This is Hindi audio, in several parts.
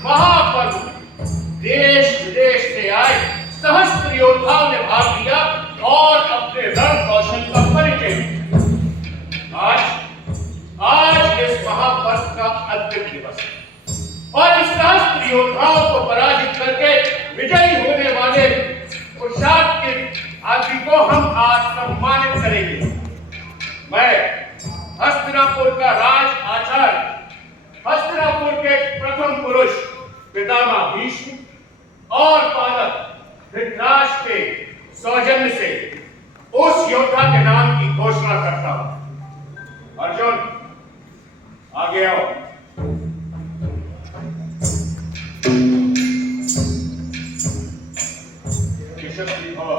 महापर्व देश विदेश से आए सहस्त्र योद्धाओं ने भाग लिया और अपने रण कौशल का परिचय दिया। आज इस महापर्व का अंतिम दिवस है और इस सहस्त्र योद्धाओं को पराजित करके विजयी होने वाले पुरुषार्थ आदि को हम आज सम्मानित करेंगे। मैं हस्तिनापुर का राज आचार्य, हस्तिनापुर के प्रथम पुरुष पितामह भीष्म और पालक धृतराष्ट्र के सौजन्य से उस योद्धा के नाम की घोषणा करता हूं। अर्जुन, आगे आओ। यशस्वी भव।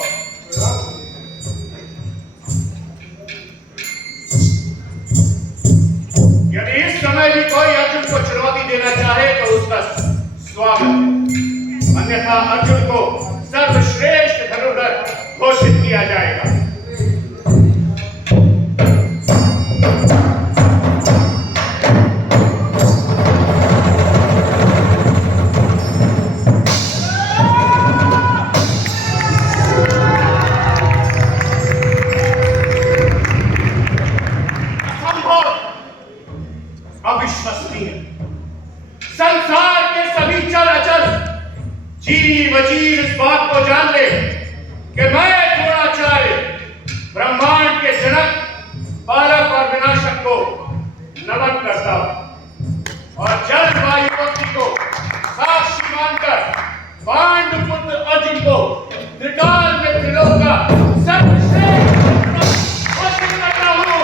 यदि इस समय भी कोई अर्जुन को चुनौती देना चाहे तो उसका स्वागत है, अन्यथा अर्जुन को सर्वश्रेष्ठ धनुर्धर घोषित किया जाएगा। संसार के सभी चल अचल जीव अजीव इस बात को जान ले कि मैं द्रोणाचार्य ब्रह्मांड के जनक, पालक और विनाशक को नमन करता हूं और जल वायु अग्नि को साक्षी मानकर पांडुपुत्र अर्जुन को त्रिकाल में त्रिलोक का सर्वश्रेष्ठ घोषित करता हूं।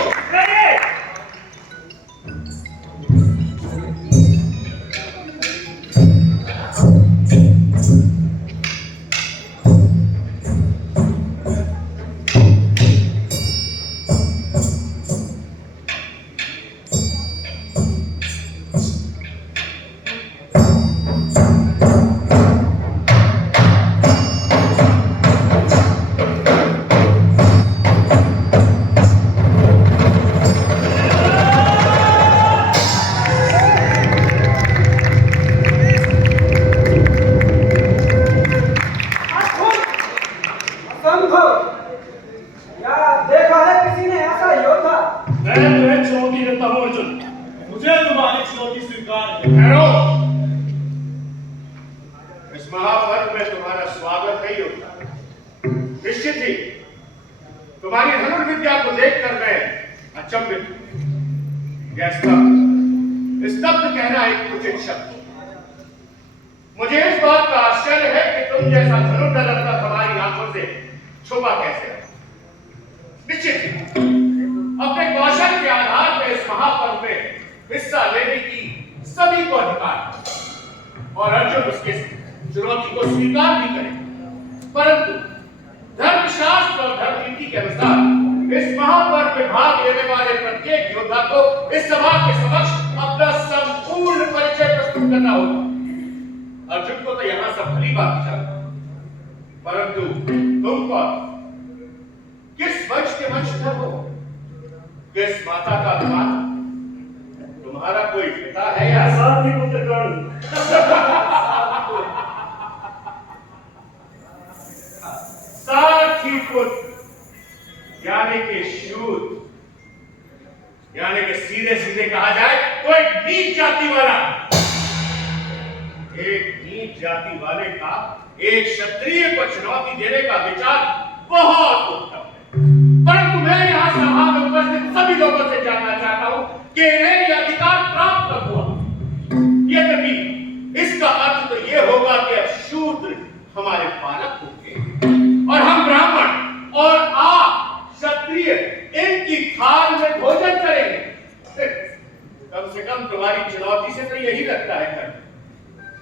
इस महापर्व में तुम्हारा स्वागत है योद्धा। निश्चित ही तुम्हारी धनुर्विद्या को देखकर मैं अचंभित हूं। स्तब्ध कहना एक उचित शब्द। मुझे इस बात का आश्चर्य है कि तुम जैसा धनुर्धर रत्न तुम्हारी आंखों से छुपा कैसे है। निश्चित ही अपने कौशल के आधार पर इस महापर्व में हिस्सा लेने की सभी को अधिकार है और अर्जुन उसके चुनौती को स्वीकार भी करे, परंतु धर्मशास्त्र और धर्मनीति के अनुसार इस महापर्व में भाग लेने वाले प्रत्येक योद्धा को इस सभा के समक्ष अपना संपूर्ण परिचय प्रस्तुत करना होगा। अर्जुन को तो यहां सब भली बात जानता, परंतु तुम कौन, किस वंश के वंशधर हो, किस माता का अभिमान, तुम्हारा कोई पिता है या साथी पुत्र? साथी पुत्र यानी कि शूद्र, यानी कि सीधे सीधे कहा जाए तो एक नीच जाति वाला। एक नीच जाति वाले का एक क्षत्रिय को चुनौती देने का विचार बहुत उत्तम है, परंतु मैं यहां सभा में उपस्थित सभी लोगों से जानना चाहता हूं कि इन्हें यह अधिकार प्राप्त कब हुआ। यद्यपि इसका अर्थ तो यह होगा कि अब शूद्र हमारे पालक होंगे और हम ब्राह्मण और आप क्षत्रिय इनकी थाल में भोजन करेंगे। कम से कम तुम्हारी चुनौती से तो यही लगता है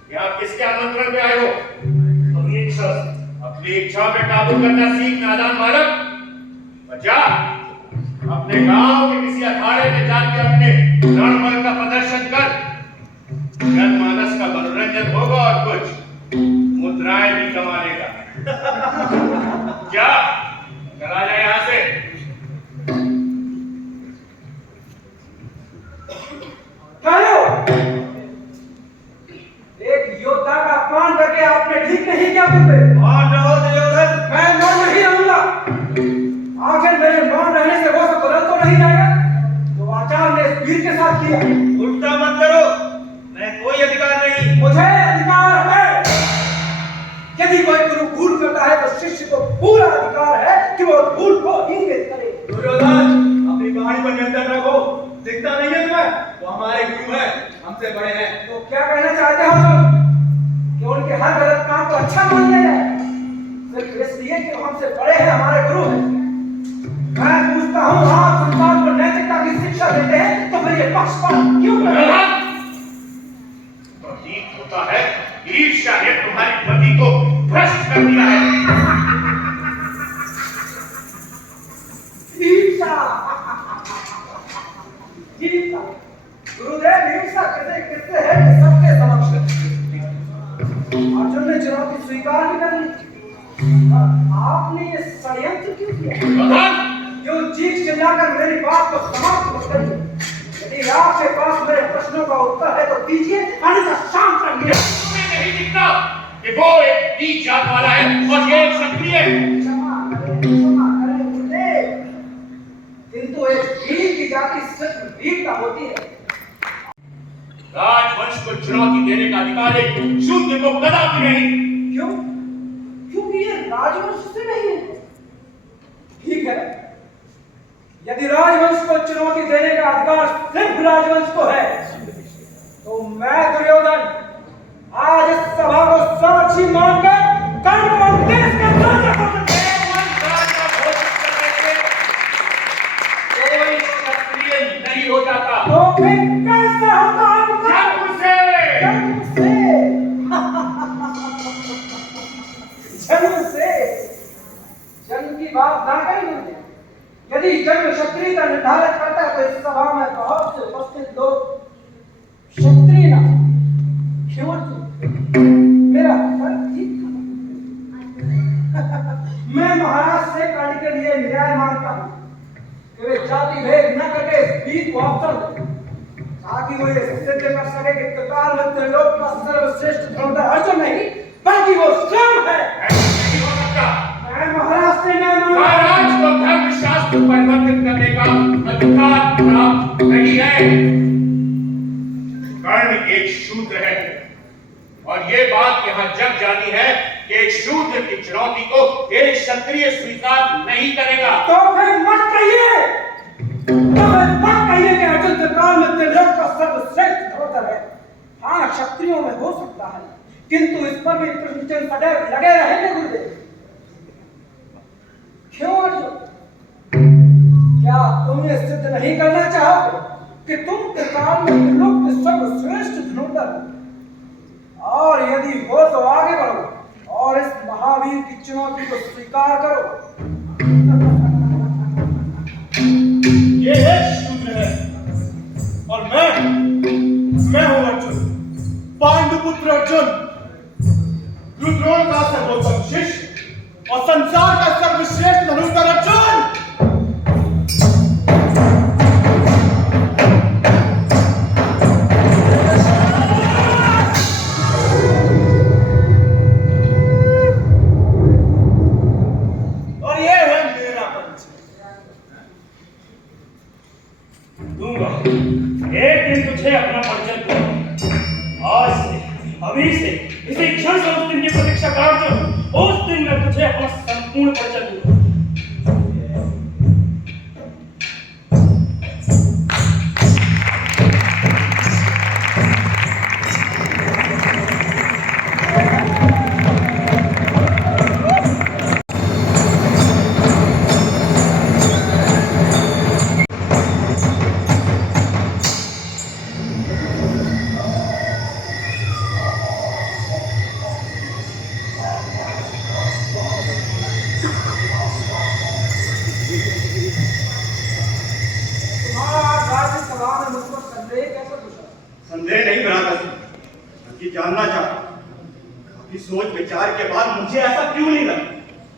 कि आप किसके आमंत्रण पे आए हो? अपनी इच्छा पे काबू करना सीख नादान बालक। बच्चा, अपने गांव के किसी अखाड़े में जाके अपने रणबल का प्रदर्शन कर, जनमानस का मनोरंजन होगा और कुछ मुद्राएं भी कमा लेगा। क्या चला जाए यहां से? एक गुरुदेव? मान रहो दुर्योधन। मैं मौन नहीं रहूंगा। आखिर मेरे मौन रहने से वो सब बदल तो नहीं जाएगा जो आचार्य ने इस वीर के साथ किया। उल्टा मत करो, मैं कोई अधिकार नहीं। मुझे अधिकार है। यदि कोई गुरु भूल करता है तो शिष्य को पूरा अधिकार है कि वो भूल को इंगित करे। दुर्योधन, अपनी कहानी पर नियंत्रण रखो। दिखता नहीं है तुम्हें? वो हमारे गुरु हैं, हमसे बड़े हैं। तो क्या कहना चाहते हो तुम कि उनके हर गलत काम को अच्छा मान लिया जाए सिर्फ इसलिए कि वो हमसे बड़े हैं, हमारे गुरु हैं? मैं पूछता हूँ, आप संसार को नैतिकता की शिक्षा देते हैं तो फिर ये पक्षपात क्यों कर रहे हैं? प्रतीत होता है ईर्ष्या ने तुम्हारी पति को भ्रष्ट कर दिया है। ईर्ष्या, ईर्ष्या। गुरुदेव, ईर्ष्या किससे है कि सबके समक्ष अर्जुन ने चुनौती स्वीकार भी कर ली। आपने ये षड्यंत्र क्यों किया? क्यों चीख चिल्लाकर मेरी बात को समाप्त मत करिए? यदि आपके पास मेरे प्रश्नों का उत्तर है तो दीजिए, अन्यथा शांत रहिए। तुम्हें नहीं दिखता कि वो एक नीच जात वाला है और ये एक क्षत्रिय है। क्षमा करें गुरुदेव, किंतु एक वीर की जाति सिर्फ वीरता होती है। राजवंश को चुनौती देने का अधिकार एक शूद्र को कदापि नहीं। क्यों? क्योंकि ये राजवंश से नहीं है। ठीक है, यदि राजवंश को चुनौती देने का अधिकार सिर्फ राजवंश को है तो मैं दुर्योधन आज इस सभा को साक्षी मानकर कर्ण को देश का राजा घोषित कोई क्षत्रिय नहीं हो जाता। तो फिर कैसे होता है? जन्म से। जन्म से जन्म की बात ना करें। यदि जन्म क्षत्रिय का निर्धारित करता है तो इस सभा में बहुत से उपस्थित लोग क्षत्रिय ना क्यों? मेरा फर्क ठीक था। मैं महाराज से कर्ण के लिए न्याय मांगता हूँ कि वे जाति भेद न करके इस वीर को अवसर दें ताकि वो ये सिद्ध कर सके कि त्रिकाल में त्रिलोक का सर्वश्रेष्ठ धनुर्धर अर्जुन नहीं बल्कि वो स्वयं है। नहीं हो सकता। मैं महाराज से न्याय मांगता हूँ। महाराज को धर्मशास्त्र परिवर्तित करने का अधिकार प्राप्त नहीं है। कर्ण एक शूद्र है और ये बात यहाँ जग जानी है कि एक शूद्र की चुनौती को एक क्षत्रिय स्वीकार नहीं करेगा। तो फिर मत कहिए कि अर्जुन त्रिकाल में त्रिलोक का सर्वश्रेष्ठ धनुर्धर है। हाँ, क्षत्रियों में हो सकता है, किंतु इस पर भी प्रश्न चिन्ह सदैव लगे रहेंगे गुरुदेव। क्यों अर्जुन? क्या तुम ये सिद्ध नहीं करना चाहोगे कि तुम त्रिकाल में त्रिलोक के सर्वश्रेष्ठ धनुर्धर हो? और यदि हो तो आगे बढ़ो और इस महावीर की चुनौती को स्वीकार करो। ये एक शूद्र है और मैं हूं अर्जुन, पांडुपुत्र अर्जुन, रुद्रोण का सर्वोत्तम शिष्य और संसार का सर्वश्रेष्ठ धनुर्धर अर्जुन। और ये है मेरा परिचय। दूंगा, एक दिन तुझे अपना परिचय दूंगा। आज से, अभी से, इसी क्षण से उस दिन की प्रतीक्षा कर जो उस दिन मैं तुझे अपना संपूर्ण परिचय दूंगा। संदेह नहीं बना बल्कि जानना चाहता। काफी सोच विचार के बाद मुझे ऐसा क्यों नहीं लगा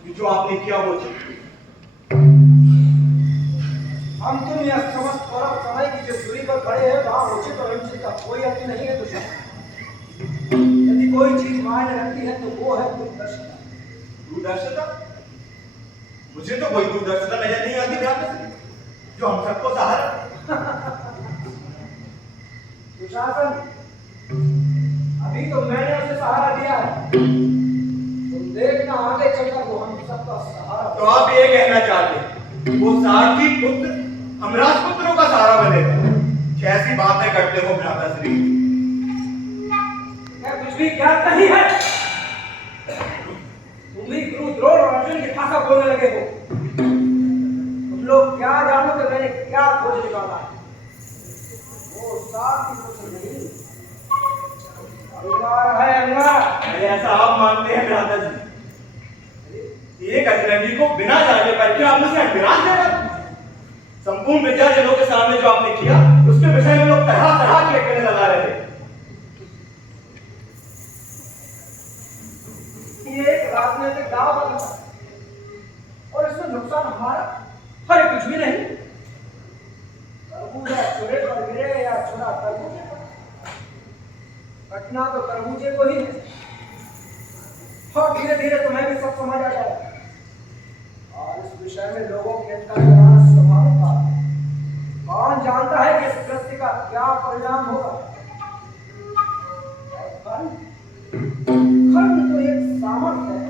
कि जो आपने किया वो ठीक। हम तुम यह समझ पर समय की जिस दूरी पर खड़े हैं वहां उचित और अनुचित का कोई अर्थ नहीं है। यदि कोई चीज मायने रखती है तो वो है दुर्दशा। दूरदर्शिता? मुझे तो कोई दूरदर्शिता नजर नहीं आती भ्राता जो हम सबको सहारा। दुशासन, अभी तो मैंने उसे सहारा दिया है, तुम देखना आगे चलकर वो हम सबका सहारा। तो आप ये कहना चाहते हैं वो सारथी पुत्र हम राजपुत्रों का सहारा बनेगा? कैसी बातें करते हो भ्राता श्री? मैं कुछ भी ज्ञात नहीं है। तुम भी गुरु द्रोण और अर्जुन की भाषा बोलने लगे हो। तुम लोग क्या जानो कि मैंने क्या खोज निकाला है? वो सारथी पुत्र नहीं, अंगार है, अंगार। अरे ऐसा आप मानते हैं भ्राता जी? एक अजनबी को बिना जाने पर क्या आपने उसे विराज दे रहा? संपूर्ण विचारजनों के सामने जो आपने किया उसके विषय में लोग तरह तरह के कहने लगा रहे थे। ये एक राजनीतिक दाव बना और इसमें नुकसान हमारा हर कुछ भी नहीं। तरबूजा चूरे पर गिरे या चूरा तरबूजे पर, घटना तो तरबूजे को ही है। और धीरे धीरे तुम्हें भी सब समझ आ जाएगा और इस विषय में लोगों की चिंता करना स्वाभाविक बात है। कौन जानता है कि इस कृत्य का क्या परिणाम होगा? खंड तो एक सामर्थ है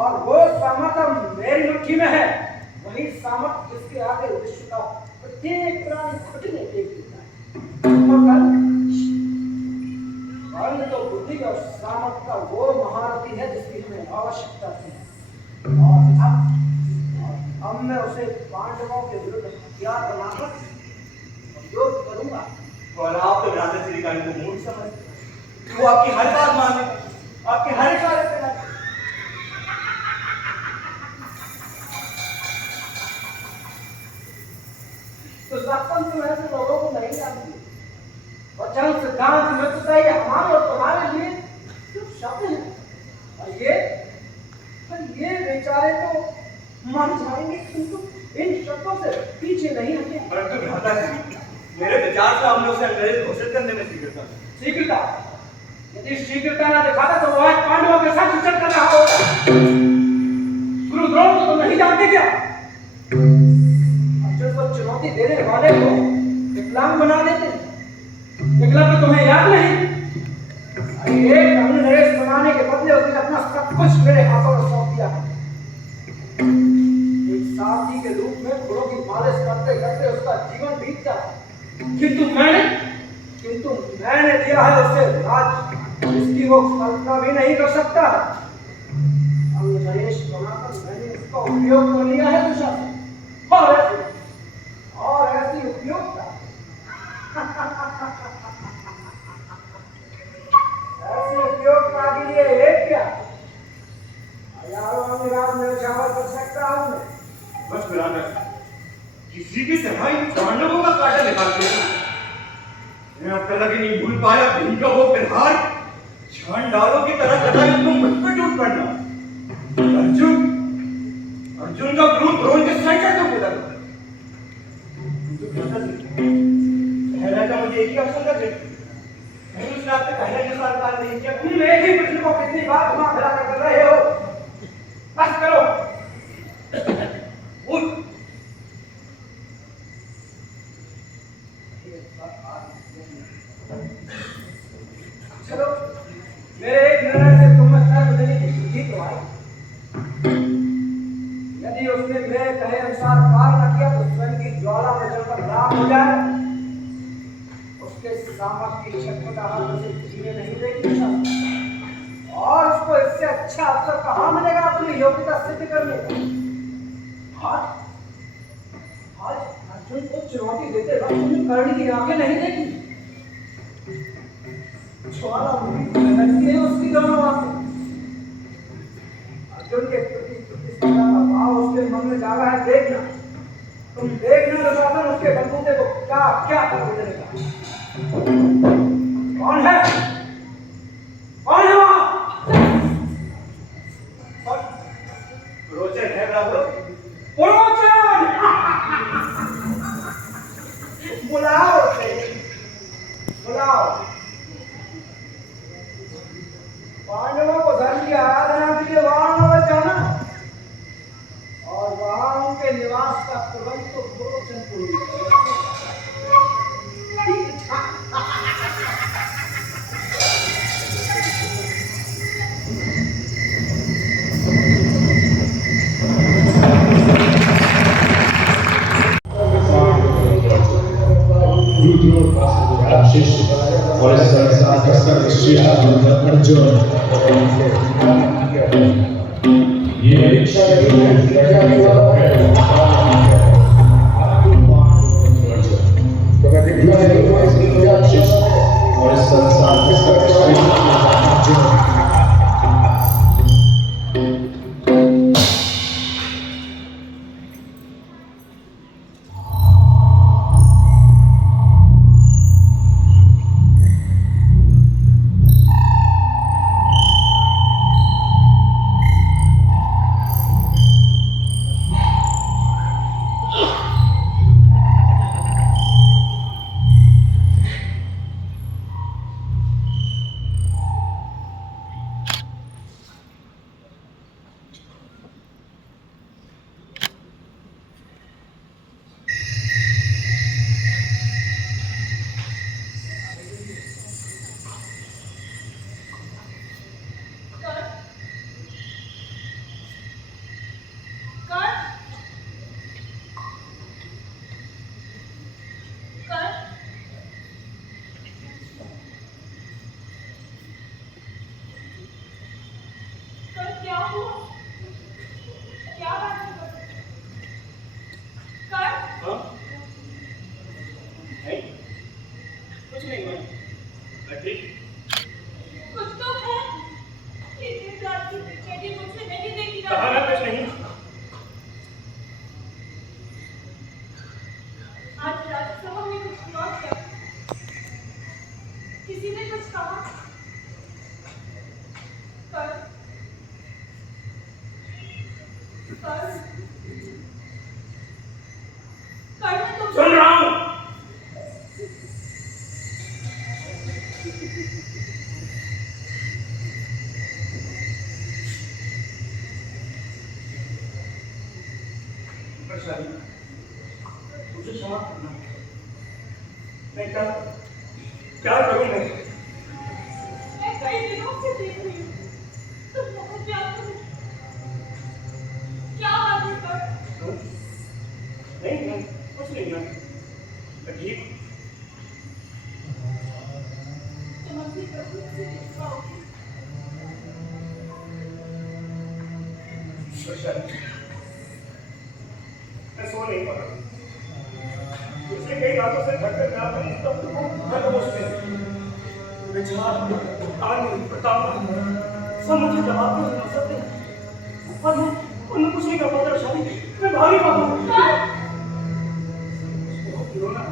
और वो सामर्थ मेरी मुट्ठी में है। वही सामर्थ जिसके आगे विश्व का प्रत्येक प्राणी घुटने टेक देता है। और कर्ण तो बुद्धि और सामर्थ का वो महारथी है जिसकी हमें आवश्यकता है। और अब मैं उसे पांडवों के विरुद्ध हथियार बनाकर उपयोग करूंगा। और आप तो भ्राता श्री का इनको मूर्ख समझते, वो आपकी हर बात माने, आपके हर कार्य पे लाए। तो सत्संग तो ऐसे लोगों को नहीं जानती। वचन सिद्धांत मृत्युता ये हमारे और तुम्हारे लिए सिर्फ शब्द हैं। और ये बेचारे तो मर जाएंगे किंतु इन शब्दों से पीछे नहीं हटे। परंतु भ्राता श्री, मेरे विचार से हमने उसे अंग्रेज घोषित करने में शीघ्रता। शीघ्रता? यदि शीघ्रता ना दिखाता तो वो आज पांडवों के साथ युद्ध कर रहा होगा। गुरु द्रोण को तुम नहीं जानते क्या? अर्जुन को चुनौती देने वाले को विकलांग बना देते। एकलव्य तुम्हें याद नहीं? अरे एक अंग नरेश बनाने के बदले उसने अपना सब कुछ मेरे हाथों में सौंप दिया। एक साथी के रूप में गुरु की मालिश करते करते उसका जीवन बीत जाता। किंतु मैंने दिया है उसे राज जिसकी वो कल्पना भी नहीं कर सकता। अंग नरेश बनाकर मैंने उसका उपयोग कर लिया है दुशासन। और ऐसी उपयोगिता ऐसे उपयोगिता के लिए एक क्या हजारों अंगराज में उजागर कर सकता हूं मैं। बस भ्राता, किसी की तरह इन पांडवों का काटा निकाल दिया। मैं अब तक नहीं भूल पाया भीम का वो प्रहार, छान डालों की तरह कटा तुम मुझ पर टूट पड़ना। अर्जुन का क्रोध द्रोण के संकट को पूरा कर। पहला का मुझे एक ही ऑप्शन लगे, उसने आपने पहले के साथ कार्य नहीं किया। तुम एक ही प्रश्न को कितनी बार घुमा फिरा कर रहे हो? बस करो। उठ। चलो, मेरे एक निर्णय से तुम अच्छा बदलने की बुद्धि तो आई। यदि उसने मेरे कहे अनुसार कार्य न किया तो स्वयं की ज्वाला में जलकर राख हो जाए। उसके सामर्थ की छटपटाहट उसे जीने नहीं देगी और उसको इससे अच्छा अवसर कहाँ मिलेगा अपनी योग्यता सिद्ध करने का। आज अर्जुन को चुनौती देते वक्त तुमने कर्ण की आंखें नहीं देखी। ज्वाला लगती है उसकी दोनों आंखें। अर्जुन के प्रति प्रतिस्पर्धा का भाव उसके मन में जागा है। देखना, तुम देखना दुशासन उसके बलबूते को क्या क्या कर देगा। कौन है? कौन है वहां? रोचक है ब्राह्मण। पुरोचन! बुलाओ उसे, बुलाओ। पांडवों को धर्म की आराधना के लिए वहां जाना अर्जुन ये इच्छा नहीं है तो मैं दिखलाई दूंगा इस राक्षस और इस संसार के सर्वश्रेष्ठ सुन रहा हूं। मुझे क्षमा करना। मैं क्या करूं मैं कई दिनों से देख रही हूँ तुम बहुत प्यार करो। क्या बात है कर? नहीं कुछ नहीं मैं ठीक। तुम अपनी प्रभु से देख पाओगे। मैं सो नहीं पा रहा। पिछले कई रातों से घर पे ना बनी तब तो हर दोस्त ने विचार आने प्रताप सब मुझे जवाब नहीं दे सकते और मैं उन्हें कुछ नहीं कर पाता। शादी मैं भारी पाता हूँ। बहुत रोना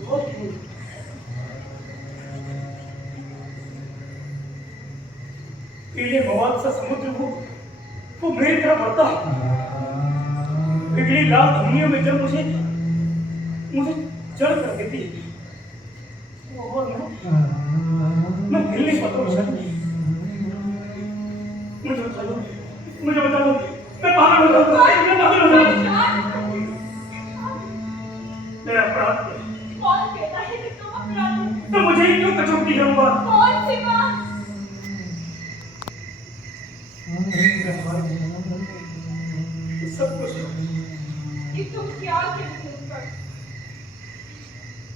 बहुत पीले मवाद सा समुद्र वो मेरी तरफ बढ़ता। पिघली लाल धुनियों में जब मुझे जड़ कर देती और मैं हिल नहीं पाता हूँ। मुझे बता दो मैं पागल हो जाऊंगा। मेरा अपराध कौन कहता है कि तुम अपराध हो? तो मुझे ही क्यों कचोटती है बात? कौन सी बात? सब कुछ कि तुम क्या कहते हो कर?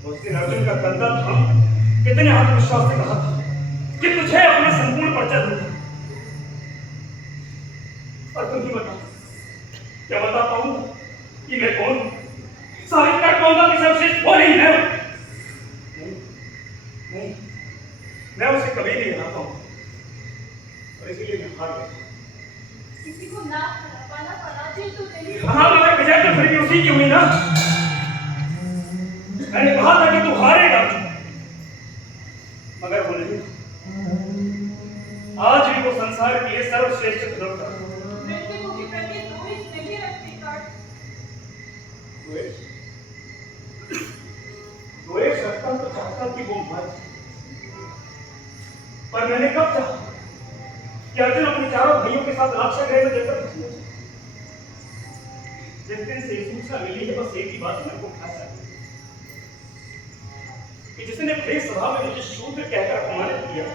उस दिन अर्जुन का कंधा था। कितने आत्मविश्वास से कहा था कि तुझे अपने संपूर्ण परिचय दूंगा और तुम ही बता क्या बता पाऊंगा कि मैं कौन हूं? साबित कर पाऊंगा कि सर्वश्रेष्ठ वो नहीं है। नहीं मैं उसे कभी नहीं हरा पाऊंगा और इसीलिए मैं हार गया। किसी को ना पाना पराजय तो नहीं। हाँ मगर विजय तो फिर भी उसी की हुई ना। मैंने कहा था कि तू हारेगा मगर वो नहीं। आज भी वो संसार के लिए सर्वश्रेष्ठ ध्रुव था। मृतकों के प्रति द्वेष नहीं रखते कर। द्वेष रखता तो चाहता कि वो मर जाए। पर मैंने कब चाहा कि अर्जुन अपने चारों भाइयों के साथ राक्षस गृह में जलकर घुस। जिस दिन से सूचना मिली है बस एक ही बात मेरे को खास है कि जिसने प्रेम सभा में मुझे शूद्र कहकर अपमानित किया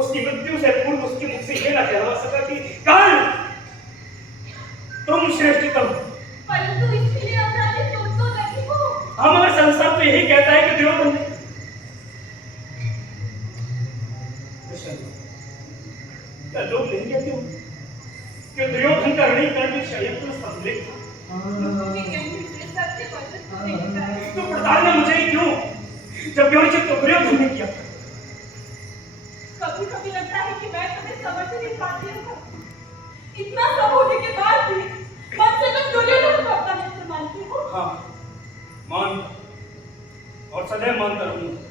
उसकी मृत्यु से पूर्व उसके मुख से यह ना कहवा सका कि काल तुम श्रेष्ठतम। परंतु इसके लिए अपराधी तुम तो नहीं हो। हमारा संसार तो यही कहता है कि दुर्योधन प्रसन्न हो। क्या लोग नहीं कहते हो कि दुर्योधन का रणीकरण षड्यंत्र सम्मिलित था? ये कहने से सत्य वचन तो नहीं जाए। तो प्रताड़ना मुझे ही क्यों, जब योनिचित तो दुर्योधन ने किया। कभी कभी लगता है कि मैं तुम्हें समझ नहीं पाती हूँ। इतना सब होने के बाद भी मन से तुम दुर्योधन को अपना मित्र मानती हो। हाँ, मानता और सदैव मानता रहूंगा,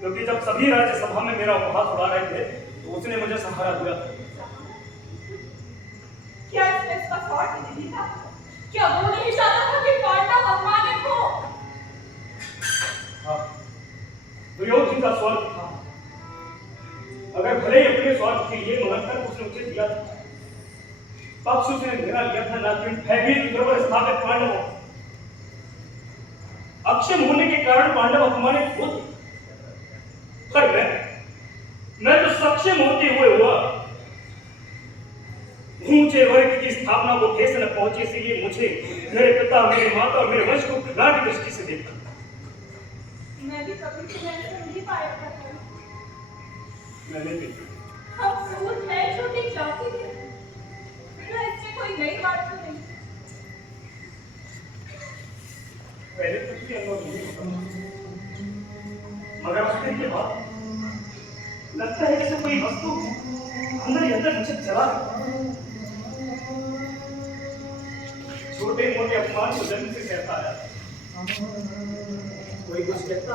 क्योंकि जब सभी राज्यसभा में मेरा उपहास उड़ा रहे थे तो उसने मुझे सहारा दिया था। क्या इसमें इसका स्वार्थ नहीं था? क्या वो नहीं चाहता था कि पांडव अपमानित हो? हाँ, दुर्योधन का स्वार्थ था। अगर भले ही अपने स्वार्थ के लिए मनंतर उसने उसे दिया था, पक्ष उसने मेरा लिया था, ना कि भयभीत द्रवल स्थापित पांडवों। अक्षम होने के कारण पांडव अपमानित होते, पर मैं तो सक्षम होते हुए हुआ। ऊंचे वर्ग की स्थापना को ठेस न पहुंचे, इसलिए मुझे मेरे पिता, मेरी माता और मेरे वंश को घृणा की दृष्टि से देखा। मैं भी कभी तुम्हें ऐसे नहीं पाया करता। मैंने भी हम सूद है छोटी जाति के, बिना इससे कोई नई बात तो नहीं। पहले कुछ भी अनुभव नहीं होता, मगर उसके के बाद लगता है जैसे कोई वस्तु अंदर ही अंदर मुझे जला रही। छोटे मोटे अपमान को जन्म से सहता आया, कोई कुछ कहता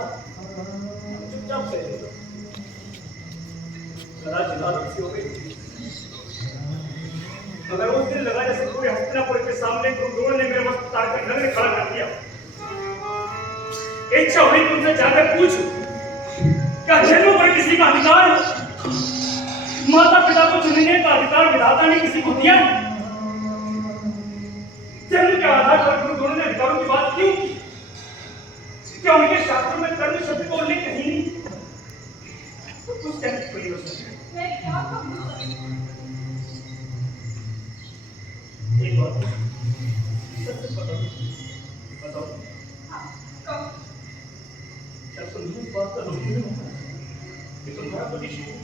चुपचाप सह लेता। जरा जिला रसी हो गई, मगर उस दिन लगा जैसे पूरे हस्तिनापुर के सामने द्रोण ने मेरे वस्त्र उतार कर नग्न खड़ा कर दिया। इच्छा हुई तुमसे जाकर पूछूं, क्या जन्म पर किसी का अधिकार है? माता पिता को चुनने का अधिकार विधाता ने किसी को दिया? जन्म के आधार पर गुरु द्रोण ने अधिकारों की बात क्यों की? क्या उनके शास्त्रों में कर्म शब्द का उल्लेख कहीं नहीं? कुछ कहने को नहीं हो सकता। मैं क्या कहूँ? एक बात सच बताओ, हाँ, कहो। क्या तुम इस बात का रोक नहीं होता कि तुम्हारा पति शूद्र है?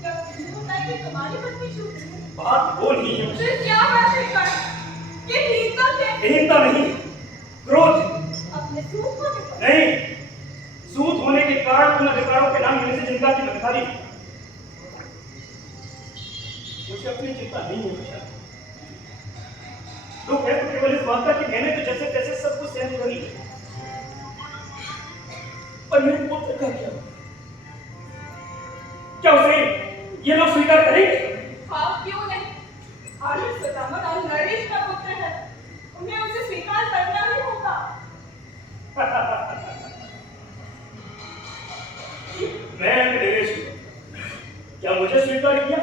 क्या तुमने बताया कि तुम्हारी पत्नी शूद्र है? बात वो नहीं है, फिर क्या बात है कर? ये हीनता है। हीनता नहीं, क्रोध। अपने सूद होने पर। नहीं, सूद होने के कारण उन अधिकारों के नाम लेने से चिंता की बदखारी। मुझे अपनी चिंता नहीं है विशाल। दुख है तो केवल इस बात का कि मैंने तो जैसे तैसे सब कुछ सहन कर लिया, पर मेरे पुत्र का क्या उसे ये लोग स्वीकार करेंगे? हाँ, क्यों नहीं? आर्य सुदामा और नरेश का पुत्र है, उन्हें उसे स्वीकार करना ही होगा। मैं नरेश हूं, क्या मुझे स्वीकार किया?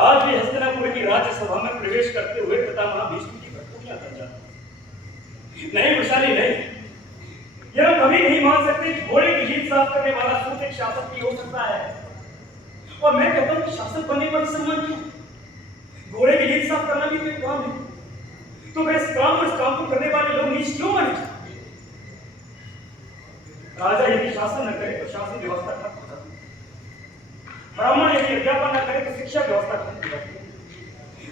आज भी हस्तिनापुर की राज्यसभा में प्रवेश करते हुए पितामह भीष्म की कटौतियां कर जाता। नहीं विशाली, नहीं, यह हम कभी नहीं मान सकते कि घोड़े की लीद साफ करने वाला सूत एक शासक भी हो सकता है। और मैं कहता हूं कि शासक बनने पर सम्मान क्यों? घोड़े की लीद साफ करना भी तो एक काम है। तो मैं इस काम को करने वाले लोग नीच क्यों बने? राजा यदि शासन न करे तो शासन व्यवस्था खत्म हो जाती है। ब्राह्मण यदि अध्यापन न करे तो शिक्षा व्यवस्था खत्म हो जाती है।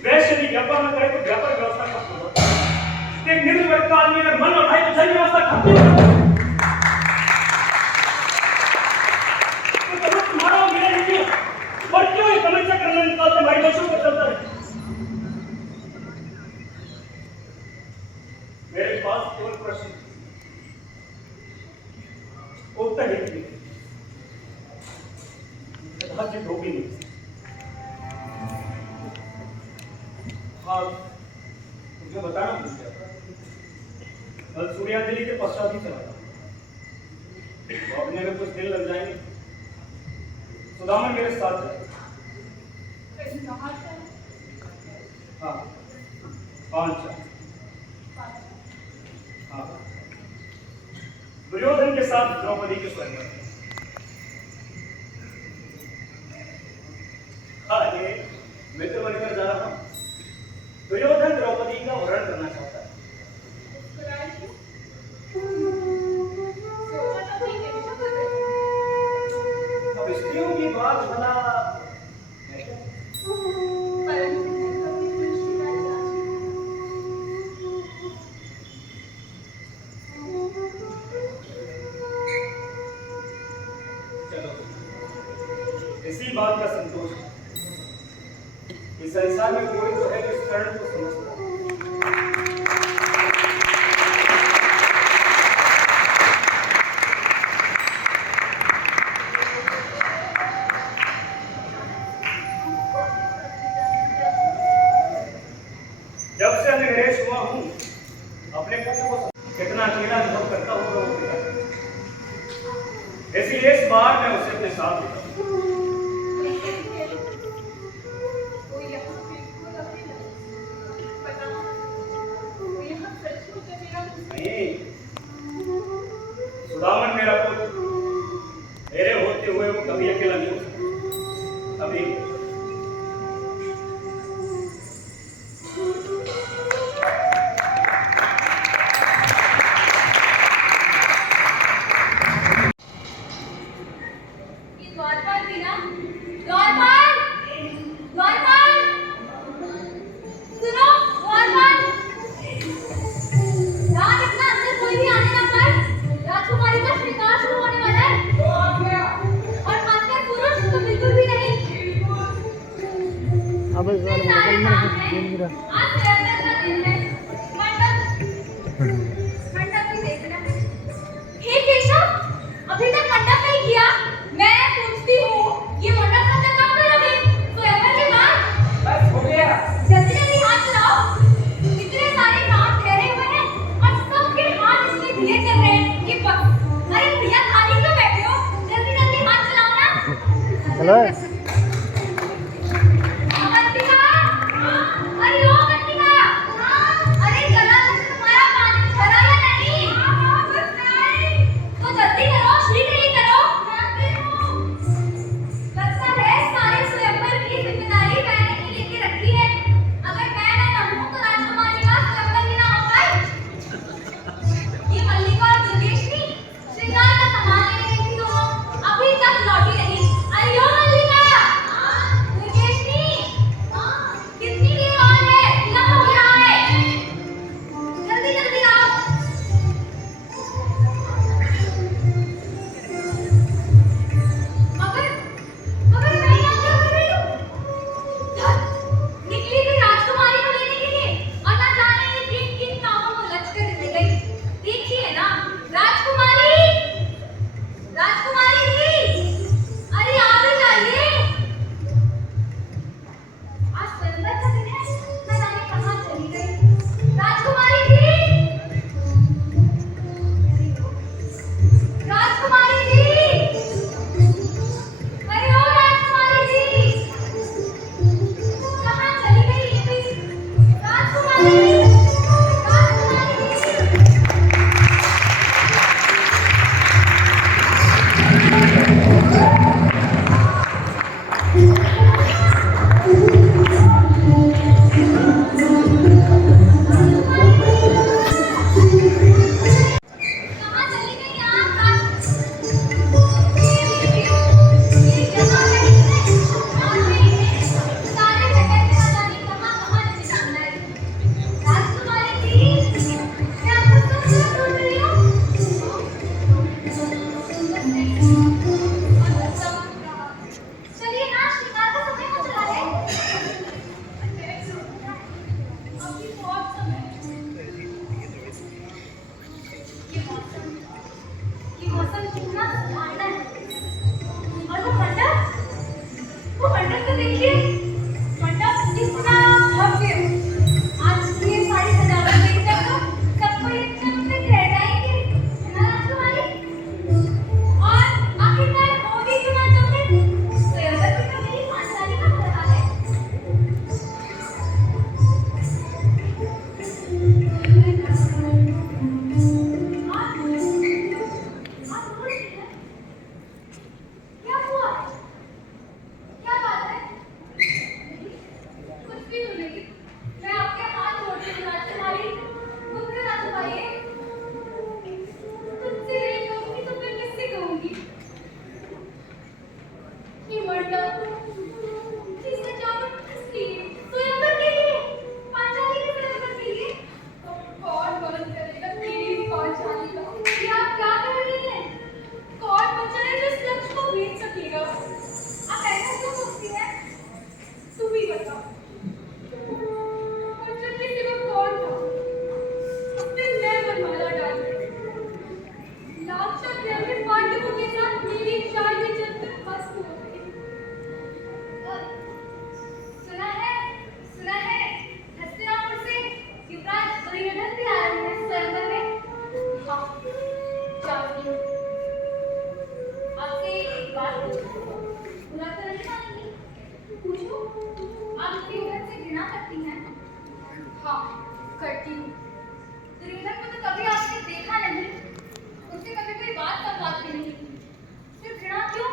वैश्य यदि व्यापार न करे तो व्यापार व्यवस्था खत्म हो जाती है। एक निम्न वर्ग का आदमी अगर मन उठाए तो धन व्यवस्था खत्म हो जाती है। तुम्हारा मेरा नहीं क्यों? और क्यों ये समस्या करना निकालते भाई दोषों को चलता है? मेरे पास केवल प्रश्न, उत्तर एक भी राज्य दो भी नहीं। हाँ, मुझे बताना भूल गया, कल सूर्यादली के पश्चात ही चला लौटने में कुछ दिन लग जाएंगे। सुदामा मेरे साथ है। कहीं बाहर से? हाँ, 5 हाँ, दुर्योधन के साथ द्रौपदी के स्वयंवर। अरे मैं तो बनकर जा रहा हूँ। दुर्योधन द्रौपदी का वरण करना चाहता है। मुस्कुराए क्यों? सोचा तो ठीक है, विषम कर रहे स्त्रियों की बात भला है क्या? परंतु कभी दृष्टि राजा चलो, इसी बात का संतोष है कि संसार में कोई तो है जो इस कर्ण को समझता है। जब से निवेश हुआ हूं अपने पुत्र को कितना अकेला अनुभव करता हूं वो पिता, इसलिए इस बार मैं उसे अपने साथ लेता हूं। वो यहाँ बिल्कुल अकेला पता वो यहाँ सचमुच अकेला नहीं, सुदामन मेरा पुत्र, मेरे होते हुए वो कभी अकेला नहीं हो सकता, कभी। ये द्वारपाल थी ना? द्वारपाल! द्वारपाल! सुनो, द्वारपाल! रात इतना अंदर कोई भी आने ना पाए। राजकुमारी का श्रृंगार शुरू होने वाला है। और खासकर पुरुष तो बिल्कुल भी नहीं। इतने सारे काम हैं। आज त्योहार का दिन है। मंडप भी देखना। हे केशव, अभी तक मंडप नहीं किया। मैं पूछती हूँ, ये मंडप का कब करोगे? स्वयंवर के बाद? बस हो गया। जल्दी जल्दी हाथ चलाओ। इतने सारे काम ठहरे हुए हैं और सबके हाथ इतने धीरे चल रहे हैं कि बस। अरे भैया खाली क्यों बैठे हो? जल्दी जल्दी हाथ चलाओ ना। हेलो अवंतिका! अरे ओ अवंतिका! अरे गला से तुम्हारा पानी भरा या नहीं? बस नहीं। तो जल्दी करो, शीघ्र ही करो। लगता है सारे स्वयंवर की जिम्मेदारी मैंने ही लेके रखी है। अगर मैं न रहूं तो राजकुमारी का स्वयंवर ही ना हो पाए। ये मल्लिका और दुर्गेशनी श्रृंगार का सामान लेने गई थी दोनों, अभी तक लौटी नहीं। अरे ओ मल्लिका! मंडप की सजावट किस लिए? स्वयंवर के लिए, पांचाली के स्वयंवर के लिए। कौन मदद करेगा मेरी पांचाली का? ये आप क्या कर रही हैं? कौन बचाए जो इस लक्ष्य को भेज सकेगा? आप ऐसा क्यों सोचती हैं? तुम ही बताओ। पंचन के सिवा कौन था? अपने मैं वरमाला डाल रही। लाक्षा गृह में पांडवों के साथ मेरी शादी जलकर भस्म हो गई। सुना है हस्तिनापुर से युवराज दुर्योधन भी आ रहे हैं स्वयंवर में। हाँ, जानती हूँ। आपसे एक बात पूछूं? बुरा तो नहीं मानेंगी? पूछो। आप दुर्योधन से घृणा करती हैं? हाँ, करती हूँ। दुर्योधन को तो कभी आपने देखा नहीं, उससे कभी कोई बात संवाद भी नहीं की। फिर घृणा क्यों?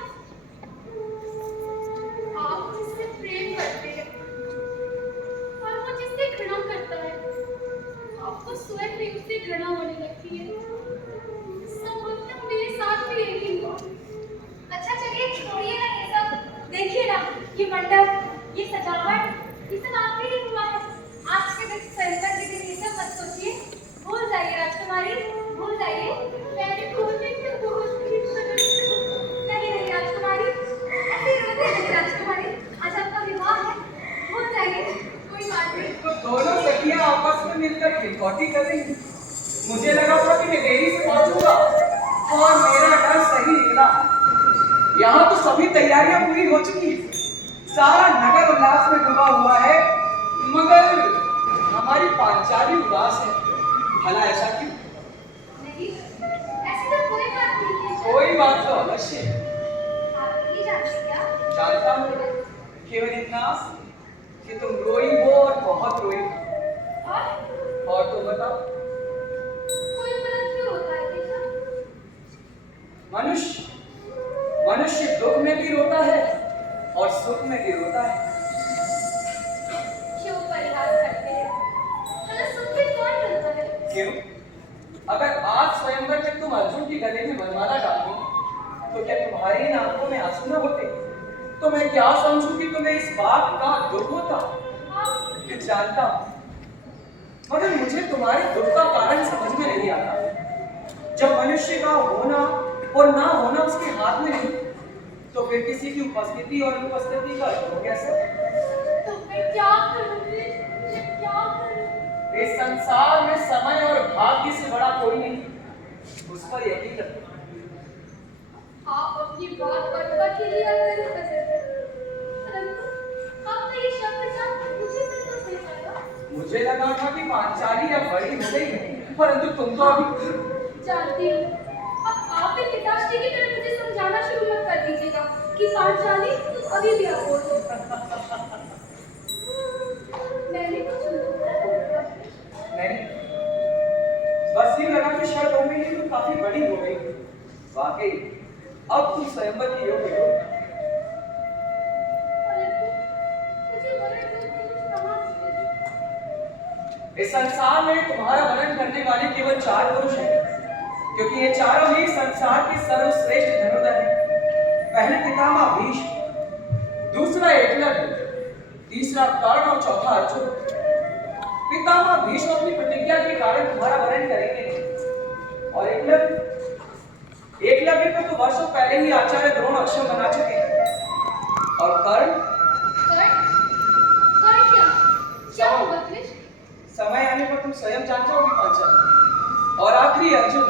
आप जिससे प्रेम करते हैं और वो जिससे घृणा करता है, आपको स्वयं भी उससे घृणा होने लगती है। संभवतः मेरे साथ भी यही हुआ। अच्छा चलिए छोड़िए ना ये सब। देखिए ना ये मंडप, ये सजावट, ये सब आपके लिए हुआ है। आज के दिन स्वयंवर के दिन ये सब मत सोचिए। भूल जाइए राजकुमारी, भूल जाइए। मैंने खोलने से बहुत नहीं राजकुमारी, ऐसे रोते नहीं राजकुमारी। आज आपका विवाह है, भूल जाइए, कोई बात नहीं। तो दोनों सखियां आपस में मिलकर खिलखौटी कर रही हैं। मुझे लगा था कि मैं देरी से पहुंचूंगा और मेरा डर सही निकला। यहाँ तो सभी तैयारियां पूरी हो चुकी हैं। सारा नगर उल्लास में डूबा हुआ है, मगर हमारी पांचाली उदास है। भला ऐसा क्यों? नहीं, ऐसी तो कोई बात नहीं है। कोई बात तो अवश्य है। आप नहीं जानते क्या? जानता हूँ, केवल इतना कि तुम रोई हो और बहुत रोई हो। और तो बताओ, कोई मर्द क्यों होता है केशव? मनुष्य दुख में भी रोता है और सुख में भी रोता है। क्यों परिहास करते हैं? मतलब सुख में कौन रोता है? क्यों? अगर आज स्वयंवर में तुम अर्जुन की गले में वरमाला डालो, तो क्या तुम्हारी इन आंखों में आंसू न होते? तो मैं क्या समझूं कि तुम्हें इस बात का दुख होता? मैं जानता हूं, मगर मुझे तुम्हारे दुख का कारण समझ में नहीं आता। जब मनुष्य का होना और ना होना उसके हाथ में नहीं, तो फिर किसी की उपस्थिति और अनुपस्थिति का दुख कैसे? तो मैं क्या करूंगी? मैं क्या करूं? इस संसार में समय और भाग्य से बड़ा कोई नहीं, उस पर यकीन रखो। आप अपनी बात बता के लिए अंदर फंसे, परंतु आपने ये शब्द जानकर मुझे संतोष नहीं पाया। मुझे लगा था कि पांचाली अब बड़ी हो गई है, परंतु तुम तो अभी। जानती हूँ। अब आप एक पिताश्री की तरह मुझे समझाना शुरू मत कर दीजिएगा कि पांचाली तुम अभी भी अबोध हो। मैंने कुछ नहीं, बस ये लगा कि शायद हो गई तो काफी बड़ी हो गई। वाकई अब तुम स्वयंवर की योग्य हो। इस संसार में तुम्हारा वर्णन करने वाले केवल 4 पुरुष हैं, क्योंकि ये चारों ही संसार के सर्वश्रेष्ठ धनुर्धर हैं। पहले पितामह भीष्म, दूसरा एकलव्य, तीसरा कर्ण और चौथा अर्जुन। पितामह भीष्म अपनी प्रतिज्ञा के कारण तुम्हारा वर्णन करेंगे, और एकलव्य को तो वर्षों पहले ही आचार्य द्रोण अक्षम बना चुके हैं। और कर्ण क्या होगा कृष्ण? समय आने पर तुम स्वयं जान जाओगी पांचाली। और आखिरी अर्जुन,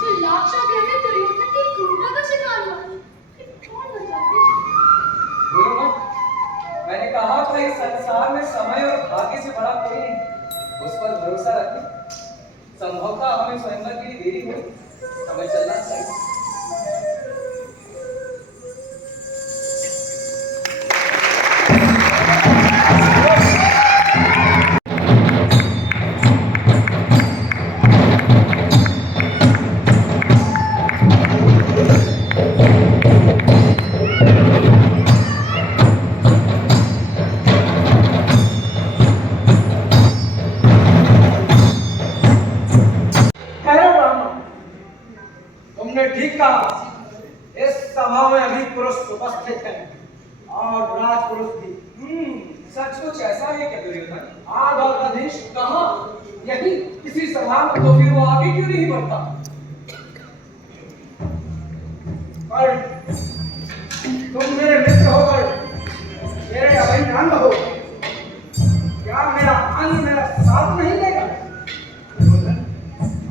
जो लाक्षागृह में दुर्योधन की क्रूरता का शिकार हुआ, कौन बचा कृष्ण? बोलो मत। मैंने कहा था इस संसार में समय और भाग्य से बड़ा कोई नहीं, उस पर भरोसा रखो। संभवतः हमें स्वयंवर के लिए देरी हुई, हमें चलना चाहिए। सभा में अभी पुरुष उपस्थित हैं और राजपुरुष भी। सचमुच ऐसा है क्या दुर्योधन? हाँ द्वारकाधीश। कहाँ? यही किसी सभा में, तो फिर वो आगे क्यों नहीं बढ़ता? पर तुम मेरे मित्र होकर मेरे अभिन्न अंग हो, क्या मेरा अंग मेरा साथ नहीं देगा?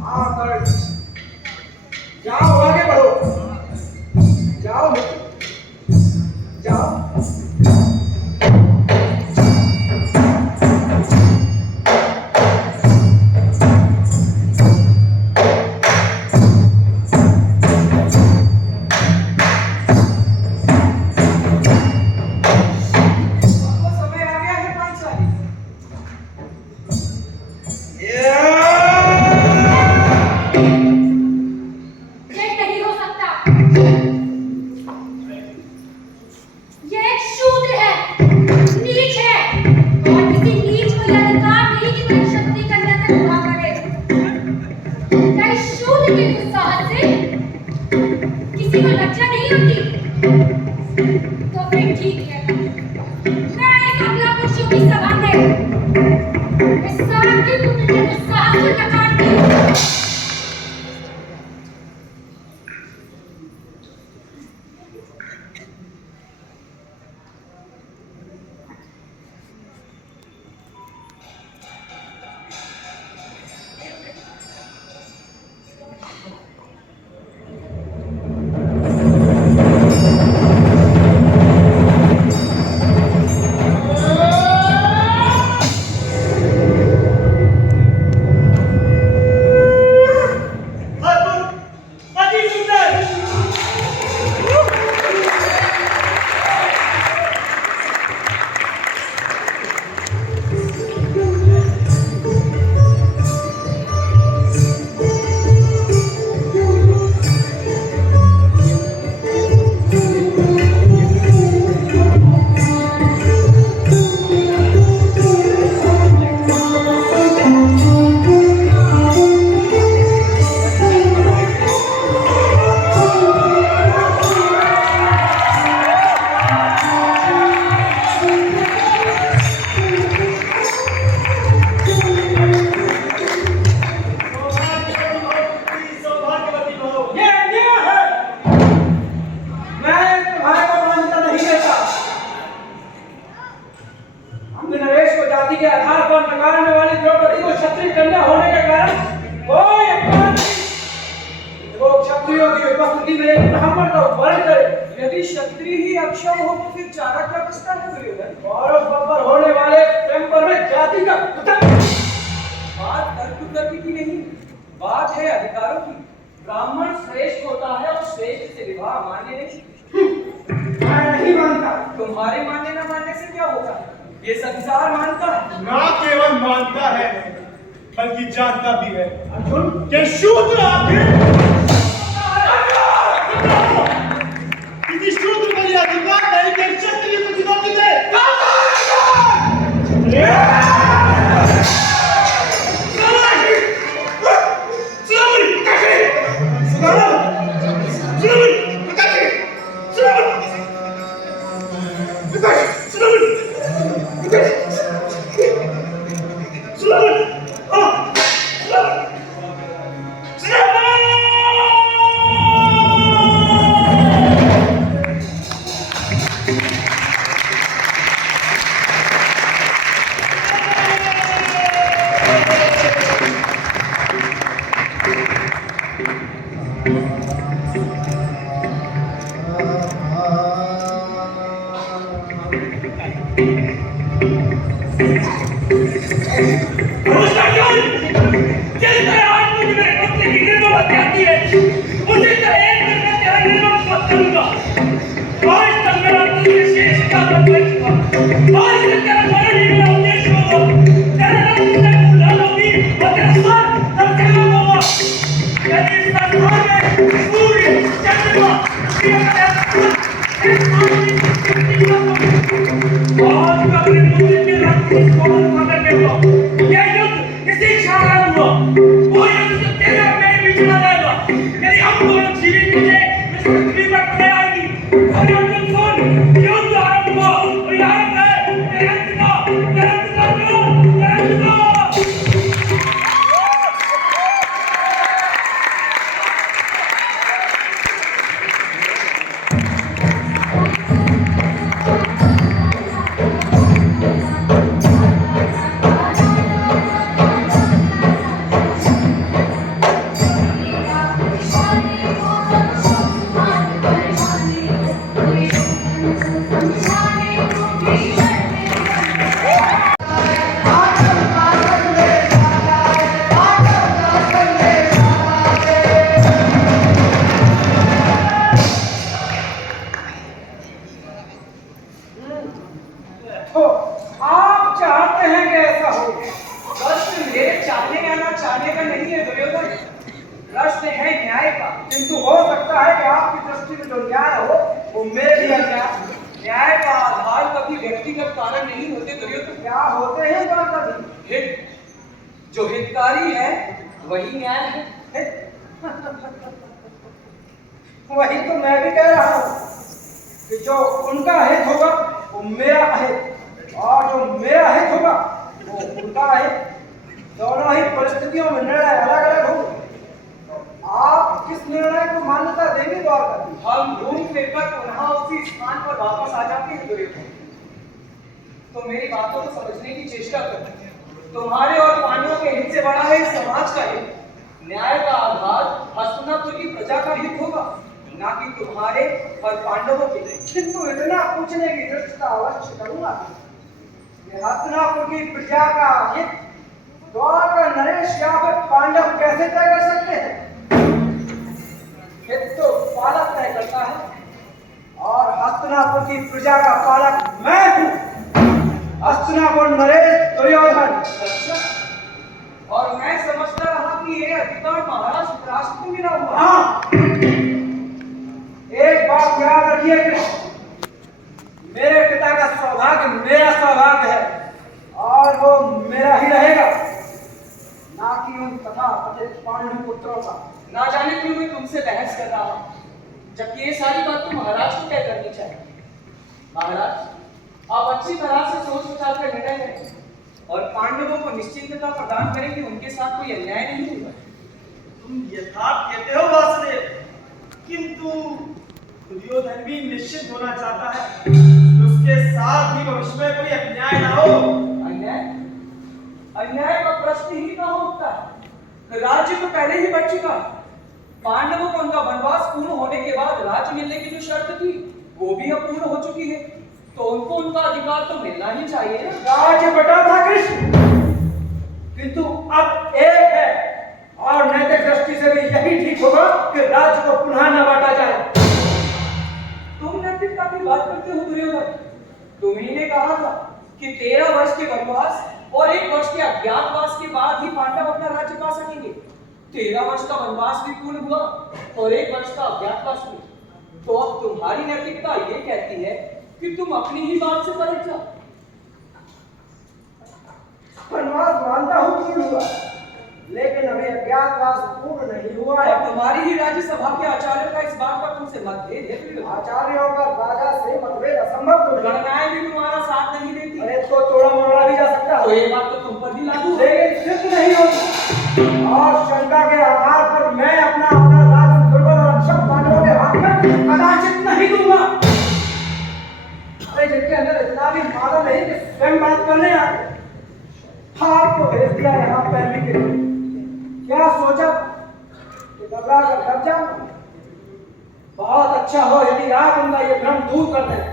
हाँ पर जाओ, आगे बढ़ो, जाओ मित्र, जाओ। यदि क्षत्रिय ही अक्षम हो तो फिर चारा क्या बचता है दुर्योधन? और उस पर होने वाले स्वयंवर में जाति का बात तर्क की नहीं, बात है अधिकारों की। ब्राह्मण श्रेष्ठ होता है और श्रेष्ठ से विवाह मान्य नहीं। मैं नहीं मानता। तुम्हारे मानने न मानने से क्या होगा? ये संसार मानता है। ना केवल मानता है बल्कि जानता भी है अर्जुन कि शूद्र आखिर किसी शूद्र को यह अधिकार नहीं कि क्षत्रिय को चुनौती दे। जीवित मुझे पृथ्वी पर आएगी। वो मेरे लिए अन्याय। न्याय का आधार कभी व्यक्तिगत कारण नहीं होते दुर्योधन। क्या होते हैं कभी? हित, जो हितकारी है वही न्याय है। वही तो मैं भी कह रहा हूँ कि जो उनका हित होगा वो मेरा अहित, और जो मेरा हित होगा वो उनका अहित। दोनों ही परिस्थितियों में निर्णय अलग अलग होंगे। आप किस निर्णय को मान्यता देंगे द्वारका? हम घूम फिर कर पुनः उसी स्थान पर वापस आ जाते हैं दुर्योधन। तो मेरी बातों को समझने की चेष्टा करो। तुम्हारे और पांडवों के हित से बड़ा है इस समाज का हित। न्याय का आधार हस्तिनापुर की प्रजा का हित होगा, ना कि तुम्हारे और पांडवों के लिए। किंतु इतना पूछने की दृष्टता अवश्य करूंगा कि हस्तिनापुर की प्रजा का हित द्वारका नरेश या फिर पांडव कैसे तय कर सकते हैं? हित तो पालक तय करता है, और हस्तिनापुर की प्रजा का पालक मैं हूँ, हस्तिनापुर नरेश दुर्योधन। अच्छा, और मैं समझता रहा कि ये अधिकार महाराज धृतराष्ट्र को मिला हुआ। हाँ, एक बात याद रखिए कि मेरे पिता का सौभाग्य मेरा सौभाग्य है, और वो मेरा ही रहेगा, ना कि उन तथा कथित पांडु पुत्रों का। ना जाने क्यों मैं तुमसे बहस कर रहा हूं, जबकि ये सारी बात तो महाराज को तय करनी चाहिए। महाराज, आप अच्छी तरह से सोच विचार कर निर्णय करें और पांडवों को निश्चिंतता प्रदान करें कि उनके साथ कोई अन्याय नहीं होगा। तुम यथार्थ कहते हो वासुदेव, किंतु दुर्योधन भी निश्चित होना चाहता है कि उसके साथ भी भविष्य में कोई अन्याय ना हो। अन्याय? अन्याय का प्रश्न ही ना उठता है। राज्य तो पहले ही बढ़ चुका है। पांडवों को उनका वनवास पूर्ण होने के बाद राज्य मिलने की जो शर्त थी वो भी अब पूर्ण हो चुकी है, तो उनको उनका अधिकार तो मिलना ही चाहिए ना। राज्य बटा था कृष्ण, किंतु अब एक है, और नैतिक दृष्टि से भी यही ठीक होगा कि राज्य को पुनः न बांटा जाए। तुम नैतिकता की बात करते हो दुर्योधन। तुम्ही ने कहा था कि 13 वर्ष के वनवास और 1 वर्ष के अज्ञातवास के बाद ही पांडव अपना राज्य पा सकेंगे। 13 वर्ष का वनवास भी पूर्ण हुआ और 1 वर्ष का अज्ञातवास भी। तो अब तुम्हारी नैतिकता ये कहती है कि तुम अपनी ही बात से पलट जाओ। वनवास मानता हूँ पूर्ण हुआ, लेकिन अभी अज्ञातवास पूर्ण नहीं हुआ है। और तुम्हारी ही राज्यसभा के आचार्यों का इस बात पर तुमसे मतभेद है दुर्योधन। आचार्यों का राजा से मतभेद असंभव तो नहीं। गणनाएं भी तुम्हारा साथ नहीं देती। अरे इसको तोड़ा मरोड़ा भी जा सकता तो है, ये बात तो तुम पर भी लागू है। लेकिन सिद्ध नहीं होती, और शंका के आधार पर मैं अपना अपना राज्य दुर्बल और अक्षम पांडवों के हाथ में कदाचित नहीं दूंगा। अरे जिनके अंदर इतना भी मालूम नहीं कि स्वयं बात करने आए, आपको भेज दिया यहाँ पैरवी के लिए। क्या सोचा कि घबरा कर डर जाऊंगा? बहुत अच्छा हो यदि आप उनका ये भ्रम दूर कर दें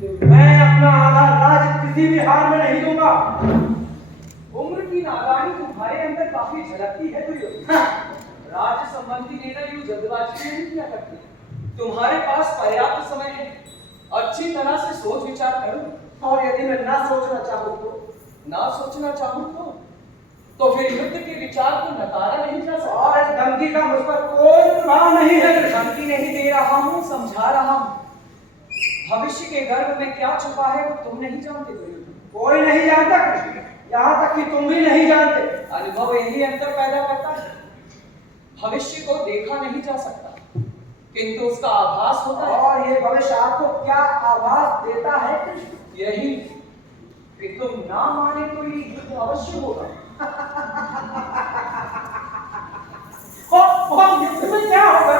कि मैं अपना आधा राज्य किसी भी हाल में नहीं दूंगा। उम्र की नादानी तुम्हारे अंदर काफी झलकती है दुर्योधन। राज्य संबंधी निर्णय यूं जल्दबाजी में नहीं किया करते। तुम्हारे पास पर्याप्त समय है, अच्छी तरह से सोच विचार करो। और यदि मैं ना सोचना चाहूँ ना सोचना चाहूं तो फिर युद्ध के विचार को नकारा नहीं जा सकता। और इस धमकी का मुझ पर कोई प्रभाव नहीं है। धमकी नहीं दे रहा हूं, समझा रहा हूं। भविष्य के गर्भ में क्या छुपा है वो तुम नहीं जानते दुर्योधन। कोई नहीं जानता कृष्ण, यहाँ तक कि तुम भी नहीं जानते। अनुभव यही अंतर पैदा करता है। भविष्य को देखा नहीं जा सकता, किंतु उसका आभास होता है। और ये भविष्य आपको क्या आभास देता है कृष्ण? यही कि तुम ना माने तो ये युद्ध अवश्य होगा। और युद्ध में क्या होगा?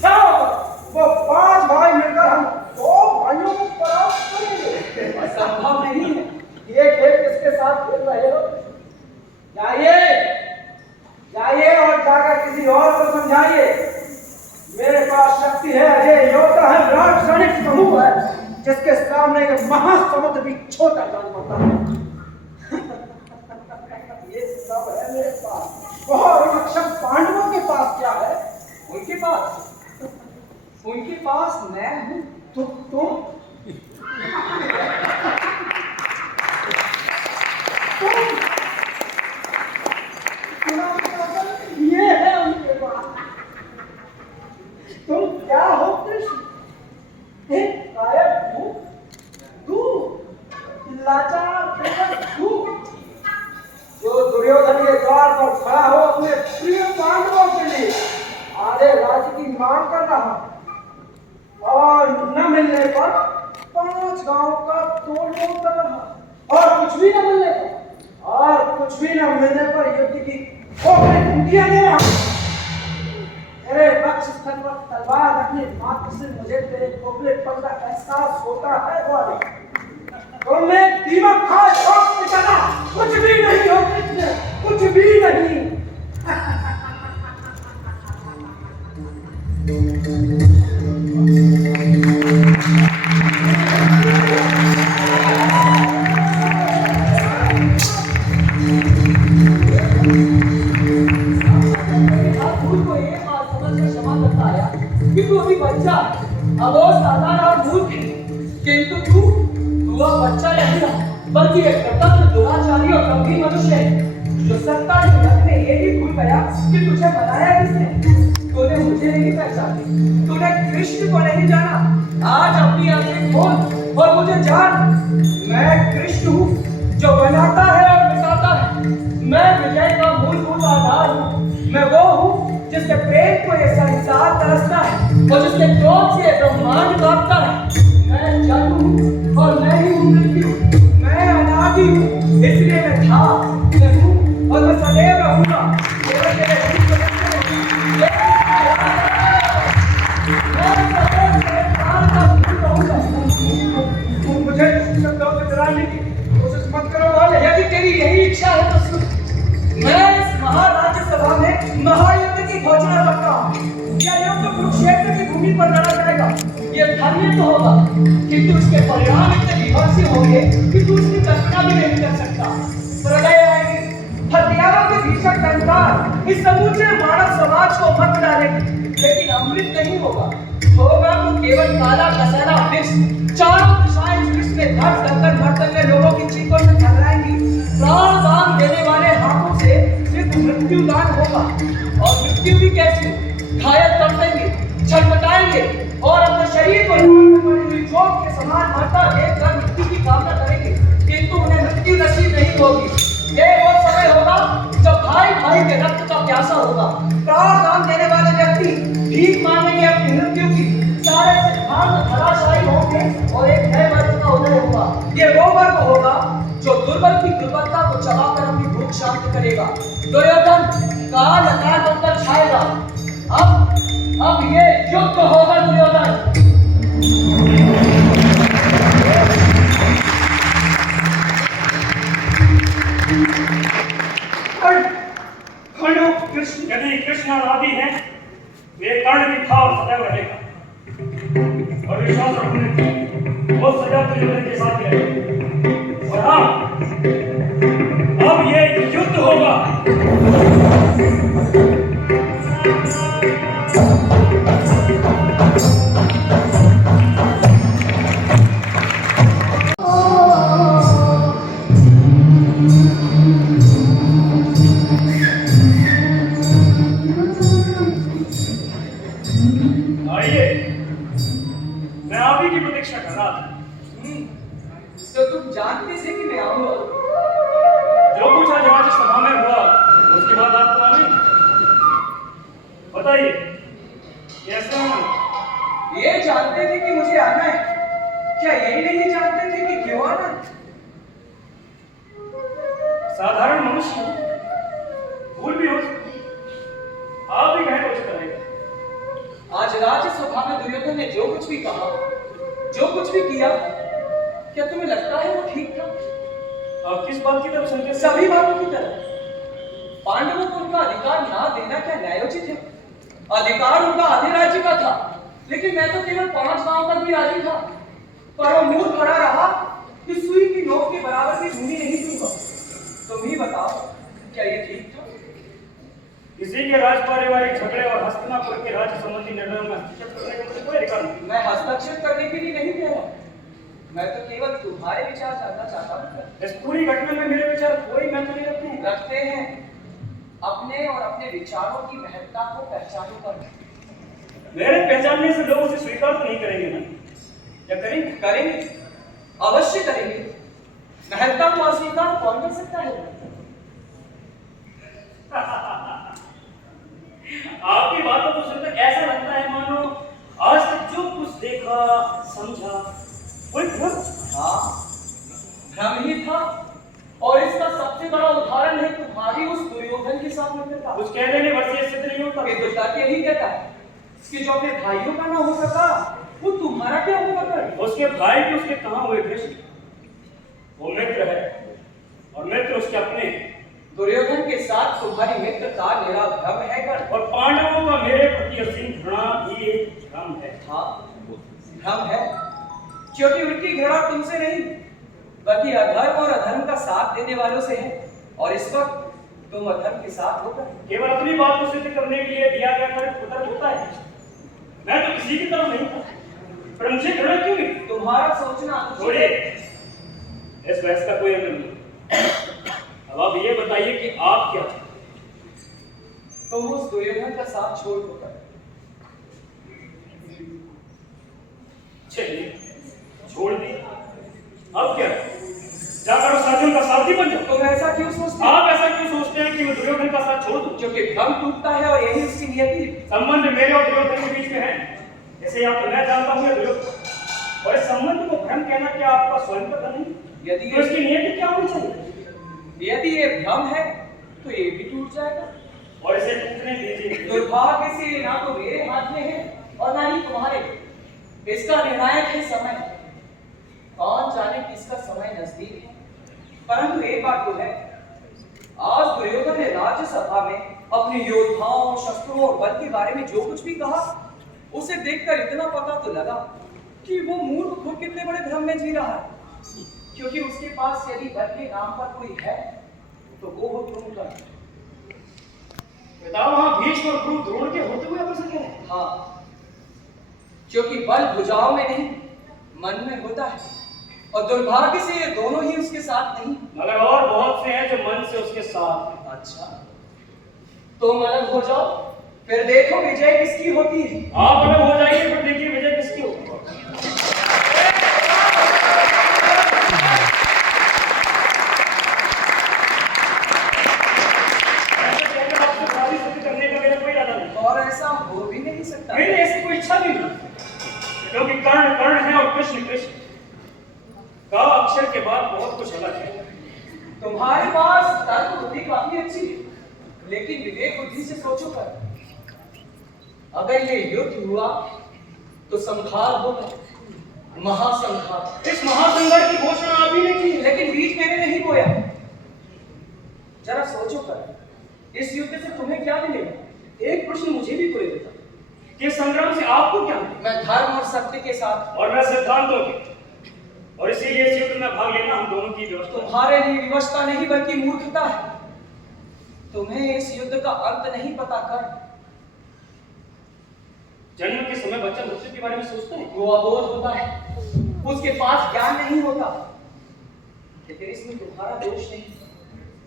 क्या होगा? वो 5 भाई मिलकर हम 2 भाइयों को परास्त करेंगे। असंभव नहीं है। ये खेल किसके साथ खेल रहे हो? जाइए, जाइए और जाकर किसी और को समझाइए। मेरे पास शक्ति है, अजय योद्धा है, विराट सैनिक समूह है, जिसके सामने ये महासमुद्र भी छोटा जान पड़ता है। ये सब है मेरे पास, और अक्षम पांडवों के पास क्या है? उनके पास मैं हूं। तुम ये है उनके पास। तुम क्या हो कृष्ण? गायब तू लाचार बेबस तू जो दुर्योधन के द्वार पर खड़ा हो अपने प्रिय पांडवों के लिए आधे राज्य की मांग कर रहा और न मिलने पर 5 गांव का तोड़ कर रहा और कुछ भी न मिलने पर युद्ध की खोपड़ी कुंडियां दे रहा मेरे वक्ष स्थल पर तलवार रखने मात्र से मुझे तेरे खोपड़े पर का एहसास होता है ग्वाली तो मैं दीमक खा शौक पिटाना कुछ भी नहीं हो कृष्ण कुछ भी नहीं कि तू अभी बच्चा अब वो साधारण और मूर्ख है किंतु तू वह बच्चा नहीं रहा बल्कि एक प्रबंध दुराचारी और गंभीर मनुष्य है जो सत्ता के रथ में ये भी भूल गया कि तुझे बनाया किसने तूने मुझे नहीं पहचाना तूने कृष्ण को नहीं जाना आज अपनी आंखें खोल और मुझे जान मैं कृष्ण हूँ जो बनाता है और मिटाता है मैं विजय का मूलभूत आधार हूँ मैं वो हूँ जिसके प्रेम को ये संसार तरसता है और जिसके क्रोध से ब्रह्मांड कांपता है मैं जन्म हूँ और मैं ही हूँ मृत्यु मैं अनादि हूँ इसलिए मैं था मैं हूँ और मैं सदैव रहूंगा केवल तेरे रूप को देखते मैं सदैव तेरे प्राण का भूत रहूंगा मुझे शब्दों से डराने की कोशिश मत करो वाले यदि तेरी यही इच्छा है तो सुन मैं इस महाराज्य सभा में महायुद्ध की घोषणा करता हूँ यह युद्ध कुरुक्षेत्र की भूमि पर लड़ा जाएगा यह धन्य तो होगा किंतु उसके परिणाम इतने विभत्स होंगे कि तू उसकी कल्पना भी नहीं कर सकता प्रलय आएगी हथियारों के भीषण टंकार इस समूचे मानव समाज को मत डालेगी लेकिन अमृत नहीं होगा तो केवल काला कसारा विष चारों दिशाएं विष में धड़ धड़कर मरते हुए लोगों की चीखों से टकराएंगी प्राण दान देने वाले हाथों से सिर्फ मृत्यु दान होगा और मृत्यु भी कैसे घायल कर देंगे छटपटाएंगे और अपने शरीर को पड़ी हुई चोट के समान मरता देखकर मृत्यु की कामना करेंगे किंतु उन्हें मृत्यु नसीब नहीं होगी ये वो समय होगा जब भाई भाई के रक्त का प्यासा होगा प्राण दान देने वाले व्यक्ति भीख मांगेंगे अपनी मृत्यु की सारे सिद्धांत धराशायी होंगे और एक नए वर्ग का उदय होगा ये वो वर्ग होगा जो दुर्बल की दुर्बलता को चबाकर अपनी भूख शांत करेगा दुर्योधन काल अकाल बनकर छाएगा अब ये युद्ध होगा दुर्योधन कृष्ण यदि कृष्ण आदि है वे कर्ण भी था और सदैव रहेगा और विश्वास रखने वो सदैव दुर्योधन के साथ रहेगा और हाँ अब ये युद्ध होगा तो तुम जानते थे कि मैं आऊंगा जो कुछ आज हमारी सभा में हुआ उसके बाद आपको आने बताइए कैसा ये जानते थे कि मुझे आना है क्या यही नहीं जानते थे कि क्यों आना है साधारण मनुष्य भूल भी हो सकती आप भी कहें कुछ करेंगे आज राज्यसभा में दुर्योधन ने जो कुछ भी कहा जो कुछ भी किया क्या तुम्हें लगता है वो ठीक था आप किस बात की तरफ संकेत सभी बातों की तरफ पांडवों को उनका अधिकार ना देना क्या न्यायोचित है अधिकार उनका आधे राज्य का था लेकिन मैं तो केवल 5 गांव तक भी राजी था पर वो मूड खड़ा रहा कि सुई की नोक के बराबर की भूमि नहीं दूंगा तुम ही बताओ क्या ये ठीक था किसी के राज पारिवारिक झगड़े और हस्तिनापुर के राज्य संबंधी निर्णयों में हस्तक्षेप करने का मुझे कोई अधिकार नहीं मैं हस्तक्षेप करने के लिए नहीं कह रहा मैं तो केवल तुम्हारे विचार जानना चाहता हूँ इस पूरी घटना में मेरे विचार कोई महत्व नहीं रखते हैं रखते हैं अपने और अपने विचारों की महत्ता को पहचानो कर मेरे पहचानने से लोग उसे स्वीकार तो नहीं करेंगे ना क्या करेंगे? करेंगे, अवश्य करेंगे। महत्ता को अस्वीकार कौन कर सकता है? आपकी बातों को सुनकर ऐसा लगता है मानो आज तक जो कुछ देखा समझा कोई भ्रम। हाँ, भ्रम ही था। और इसका सबसे बड़ा उदाहरण है तुम्हारी उस दुर्योधन के साथ मित्रता। कुछ कहने में वर्षीय सिद्ध नहीं होता। ये तो जाके यही कहता है कि जो अपने भाइयों का ना हो सका वो तुम्हारा क्या होगा? कर उसके भाई भी उसके कहाँ हुए कृष्ण? वो मित्र है और मित्र उसके अपने। दुर्योधन के साथ तुम्हारी मित्रता मेरा भ्रम है कर। और पांडवों का मेरे प्रति असीम घृणा भी एक भ्रम है। हाँ, भ्रम है, क्योंकि उनकी घृणा तुमसे नहीं बल्कि अधर्म और अधर्म का साथ देने वालों से है। और इस वक्त तुम अधर्म के साथ होकर केवल अपनी बात को सिद्ध करने के लिए दिया गया तर्क उतर होता है। मैं तो किसी की तरफ नहीं था, पर मुझे घृणा क्यों नहीं? तुम्हारा सोचना छोड़िए, इस बहस का कोई अंत नहीं। अब आप ये बताइए कि आप क्या चाहते? तुम उस दुर्योधन का साथ छोड़ दो कर। चलिए, छोड़ दी। अब क्या? जाकर उस अर्जुन का साथी बन जाओ। तुम ऐसा क्यों सोचते हो? आप ऐसा क्यों सोचते हैं कि मैं दुर्योधन का साथ छोड़ दूं? क्योंकि भ्रम टूटता है और यही उसकी नियति है। संबंध मेरे और दुर्योधन के बीच में है, ऐसे आप मैं जानता हूँ दुर्योधन। और इस संबंध को भ्रम कहना क्या आपका स्वयं पता नहीं? यदि तो इसकी नियति क्या होनी चाहिए? यदि ये भ्रम है तो ये भी टूट जाएगा। और इसे टूटने दीजिए। दुर्भाग्य से ना तो मेरे हाथ में है और ना ही तुम्हारे। इसका निर्णायक है समय। कौन जाने किसका समय नजदीक है। परंतु एक बात तो है, आज दुर्योधन ने राज्यसभा में अपने योद्धाओं, शस्त्रों और बल के बारे में जो कुछ भी कहा, उसे देखकर इतना पता तो लगा कि वो मूर्ख खुद कितने बड़े भ्रम में जी रहा है। क्योंकि उसके पास यदि बल के नाम पर कोई है तो वो हो द्रोण। बताओ, वहां भीष्म और क्रूर द्रोण के होते हुए आप सके? हाँ, क्योंकि बल भुजाओं में नहीं मन में होता है। और दुर्भाग्य से ये दोनों ही उसके साथ नहीं। मगर और बहुत से हैं जो मन से उसके साथ हैं। अच्छा, तुम अलग हो जाओ, फिर देखो विजय किसकी होती है। आप अलग हो जाइए, फिर देखिए विजय किसकी होगी। और ऐसा हो भी नहीं सकता। मेरी ऐसी कोई इच्छा भी नहीं, क्योंकि कर्ण कर्ण है और कृष्ण कृष्ण का अक्षर के बाद बहुत कुछ अलग है। तुम्हारे पास तर्क बुद्धि काफी अच्छी है, लेकिन विवेक बुद्धि से सोचो कर। अगर ये युद्ध हुआ तो संहार होगा, महासंहार। इस महासंघर्ष की घोषणा आप ही ने की, लेकिन बीज मैंने नहीं बोया। जरा सोचो कर, इस युद्ध से तुम्हें क्या मिलेगा? एक प्रश्न मुझे भी कोई देता कि संग्राम से आपको क्या मिलेगा? मैं धर्म और सत्य के साथ, और मैं सिद्धांतों के, और इसीलिए इस युद्ध में भाग लेना हम दोनों की व्यवस्था। तुम्हारे लिए विवशता नहीं बल्कि मूर्खता है। तुम्हें इस युद्ध का अंत नहीं पता कर। जन्म के समय बच्चा मृत्यु के बारे में सोचता है। वो अबोध होता है, उसके पास ज्ञान नहीं होता। लेकिन इसमें तुम्हारा दोष नहीं।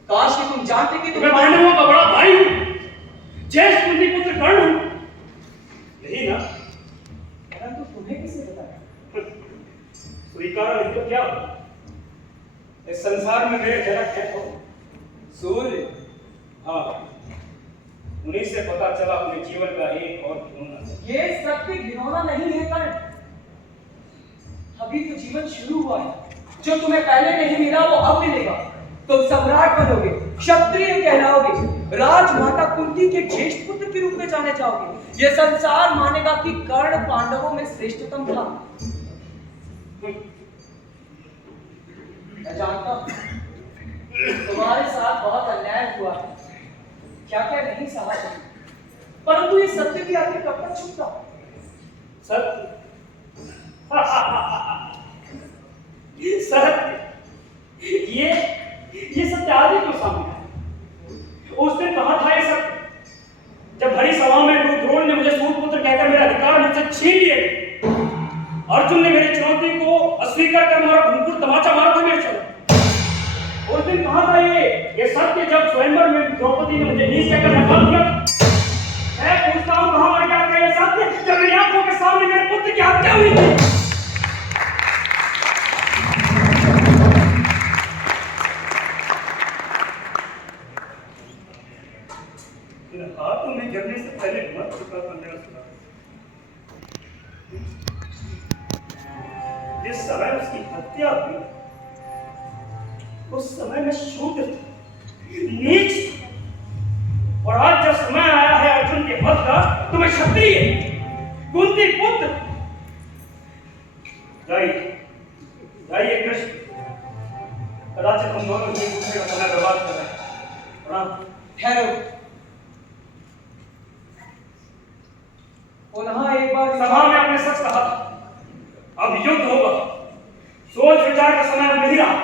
काश कि तुम जानते कि मैं पांडवों का बड़ा भाई हूं, ज्येष्ठ कुंती पुत्र कर्ण हूं, यही ना? परंतु तुम्हें किसे बताया? स्वीकार नहीं तो क्या होगा? इस संसार में मेरे जनक है कौन? सूर्य। हाँ, उन्हीं से पता चला अपने जीवन का एक और घिनौना। ये सत्य घिनौना नहीं है कर्ण। अभी तो जीवन शुरू हुआ है। जो तुम्हें पहले नहीं मिला वो अब मिलेगा। तुम सम्राट बनोगे, क्षत्रिय कहलाओगे, राजमाता कुंती के ज्येष्ठ पुत्र के रूप में जाने जाओगे। ये संसार मानेगा कि कर्ण पांडवों में श्रेष्ठतम था। मैं जानता हूं तुम्हारे साथ बहुत अन्याय हुआ है, क्या क्या नहीं सहा, परंतु ये सत्य की आखिर कब तक छुपता? सत्य सत्य ये सत्य आज ही क्यों सामने आया? उस दिन कहां था ये सत्य, जब भरी सभा में द्रोण ने मुझे सूर्यपुत्र कहकर मेरा अधिकार मुझसे छीन लिए। अर्जुन ने मेरी चुनौती को अस्वीकार कर मारा, भूतपूर्व तमाचा मारा था मेरे चरण। उस दिन कहां था ये सत्य, जब स्वयंवर में द्रौपदी ने मुझे नीच कहकर निकाल दिया। मैं पूछता हूं कहां मर गया था ये सत्य, जब मेरी आंखों के सामने मेरे पुत्र की हत्या हुई थी? जिस समय उसकी हत्या हुई उस समय मैं शूद्र था, नीच था। और आज जब समय आया है अर्जुन के वध का तो मैं क्षत्रिय, कुंती पुत्र। जाइए जाइए कृष्ण, कदाचित हम दोनों एक दूसरे का समय बर्बाद कर रहे हैं। प्रणाम। ठहरो, पुनः एक बार सभा में आपने सच कहा था, अब युद्ध होगा। सोच विचार का समय अब नहीं रहा,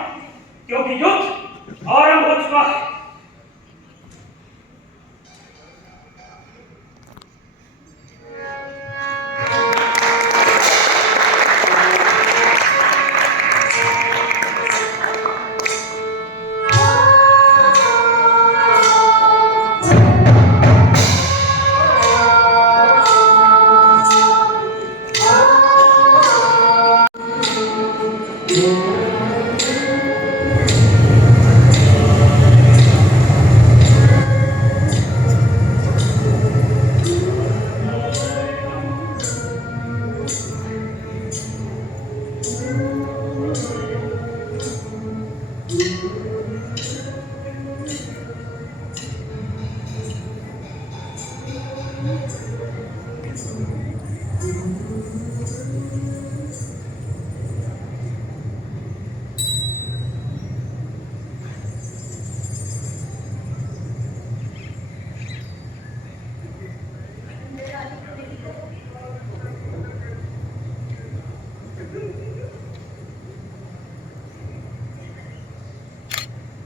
क्योंकि युद्ध आरंभ हो चुका है।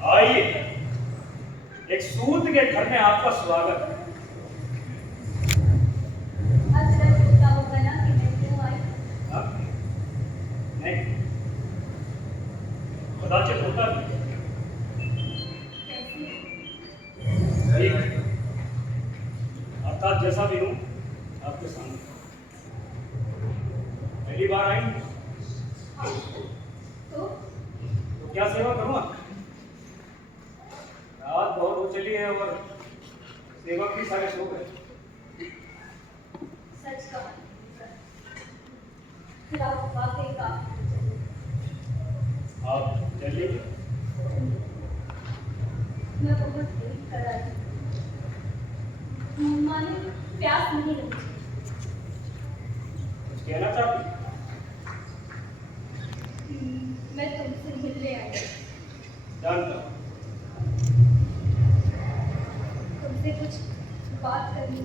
आइए, एक सूत के घर में आपका स्वागत है। आज रात होता होगा ना कि मैं क्यों आई? हाँ? नहीं, कदाचित होता भी। कैसे? ठीक, अर्थात जैसा भी हूं आपके सामने। पहली बार आई तो क्या सेवा करूंगा? रात बहुत हो चली है और सेवक भी सारे सो गए। सच कहा, फिर आप वाकई का आप चलिए। मैं बहुत देर कर आई, माने प्यास नहीं लगी। कुछ कहना चाहती? मैं तुमसे मिलने आई, जानता हूं। तुमसे कुछ बात करनी।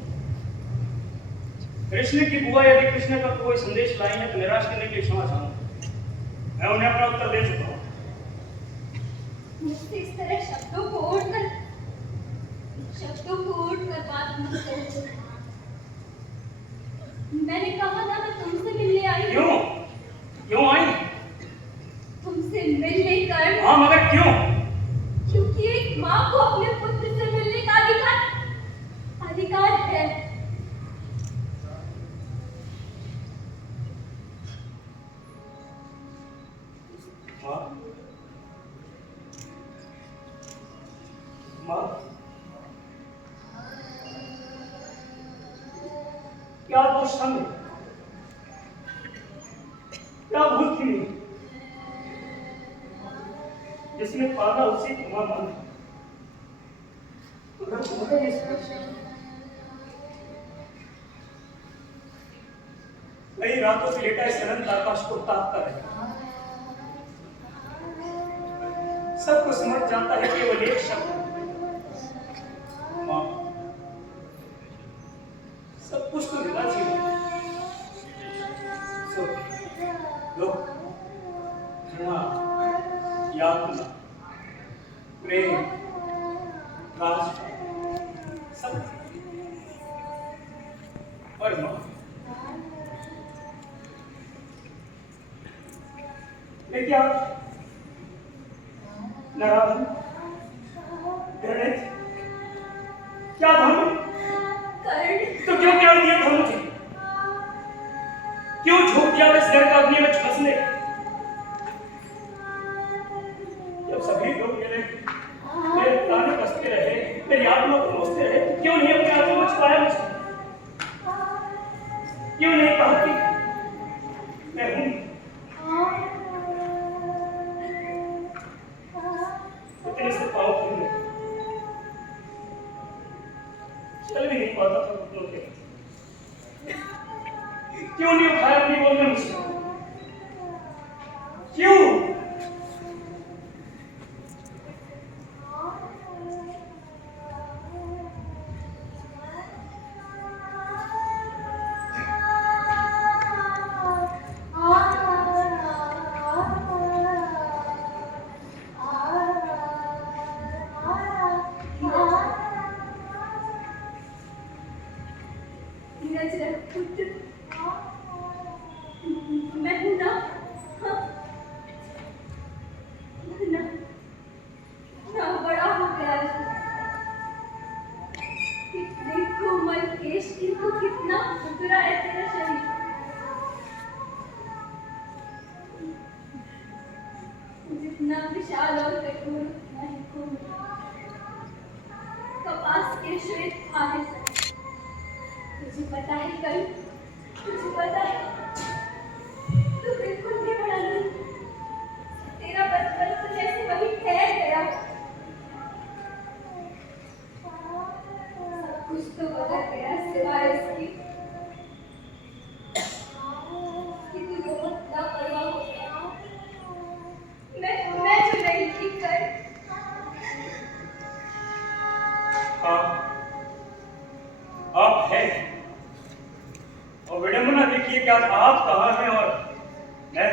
कृष्ण की बुआ यदि कृष्ण का कोई संदेश लाई है तो निराश करने के लिए क्षमा चाहूंगा। मैं उन्हें अपना उत्तर दे चुका हूं। मुझसे इस तरह शब्दों को ओढ़कर बात मत करो। मैंने कहा था मैं तुमसे मिलने आई। क्यों? क्यों आई? तुमसे मिलने कर। हाँ, मगर क्यों? क्योंकि एक माँ को अपने पुत्र से मिलने का अधिकार है। माँ, माँ, क्या दोष था मेरा? क्या भूल थी मेरी? जिसने पाला उसी को मां माना। मगर तुम्हारा ये सोच कई रातों से लेकर इस अनंत आकाश को ताकता है। सबको समझ जाता है केवल एक शब्द, मां। सब कुछ तो मिला जीवन। लोग घृणा, यातना, प्रेम, राज, सब। और मां, लेकिन आप नाराज, घृणित, क्या धर्म? तो क्यों क्या दिया धर्म मुझे? क्यों झोंक दिया इस डर का अग्नि में झुलसने? जब सभी लोग मेरे ताने कसते रहे, मेरी आत्मा को नोचते रहे, तो क्यों नहीं अपने आत्मा को छुपाया मुझे? क्यों नहीं कहा कि मैं हूं? ना विशाल और कठोर, ना ही कोमल। कपास के श्वेत फाहे से। तुझे पता है कल, तुझे पता है तू बिल्कुल भी बड़ा नहीं। तेरा बचपन तो जैसे वही ठहर गया। सब कुछ तो बदल गया सिवाय इसकी कि तू बहुत लापरवाह हो गया। मैं जो नहीं थी कर। हाँ, आप हैं। और विडंबना देखिए कि आज आप कहाँ हैं और मैं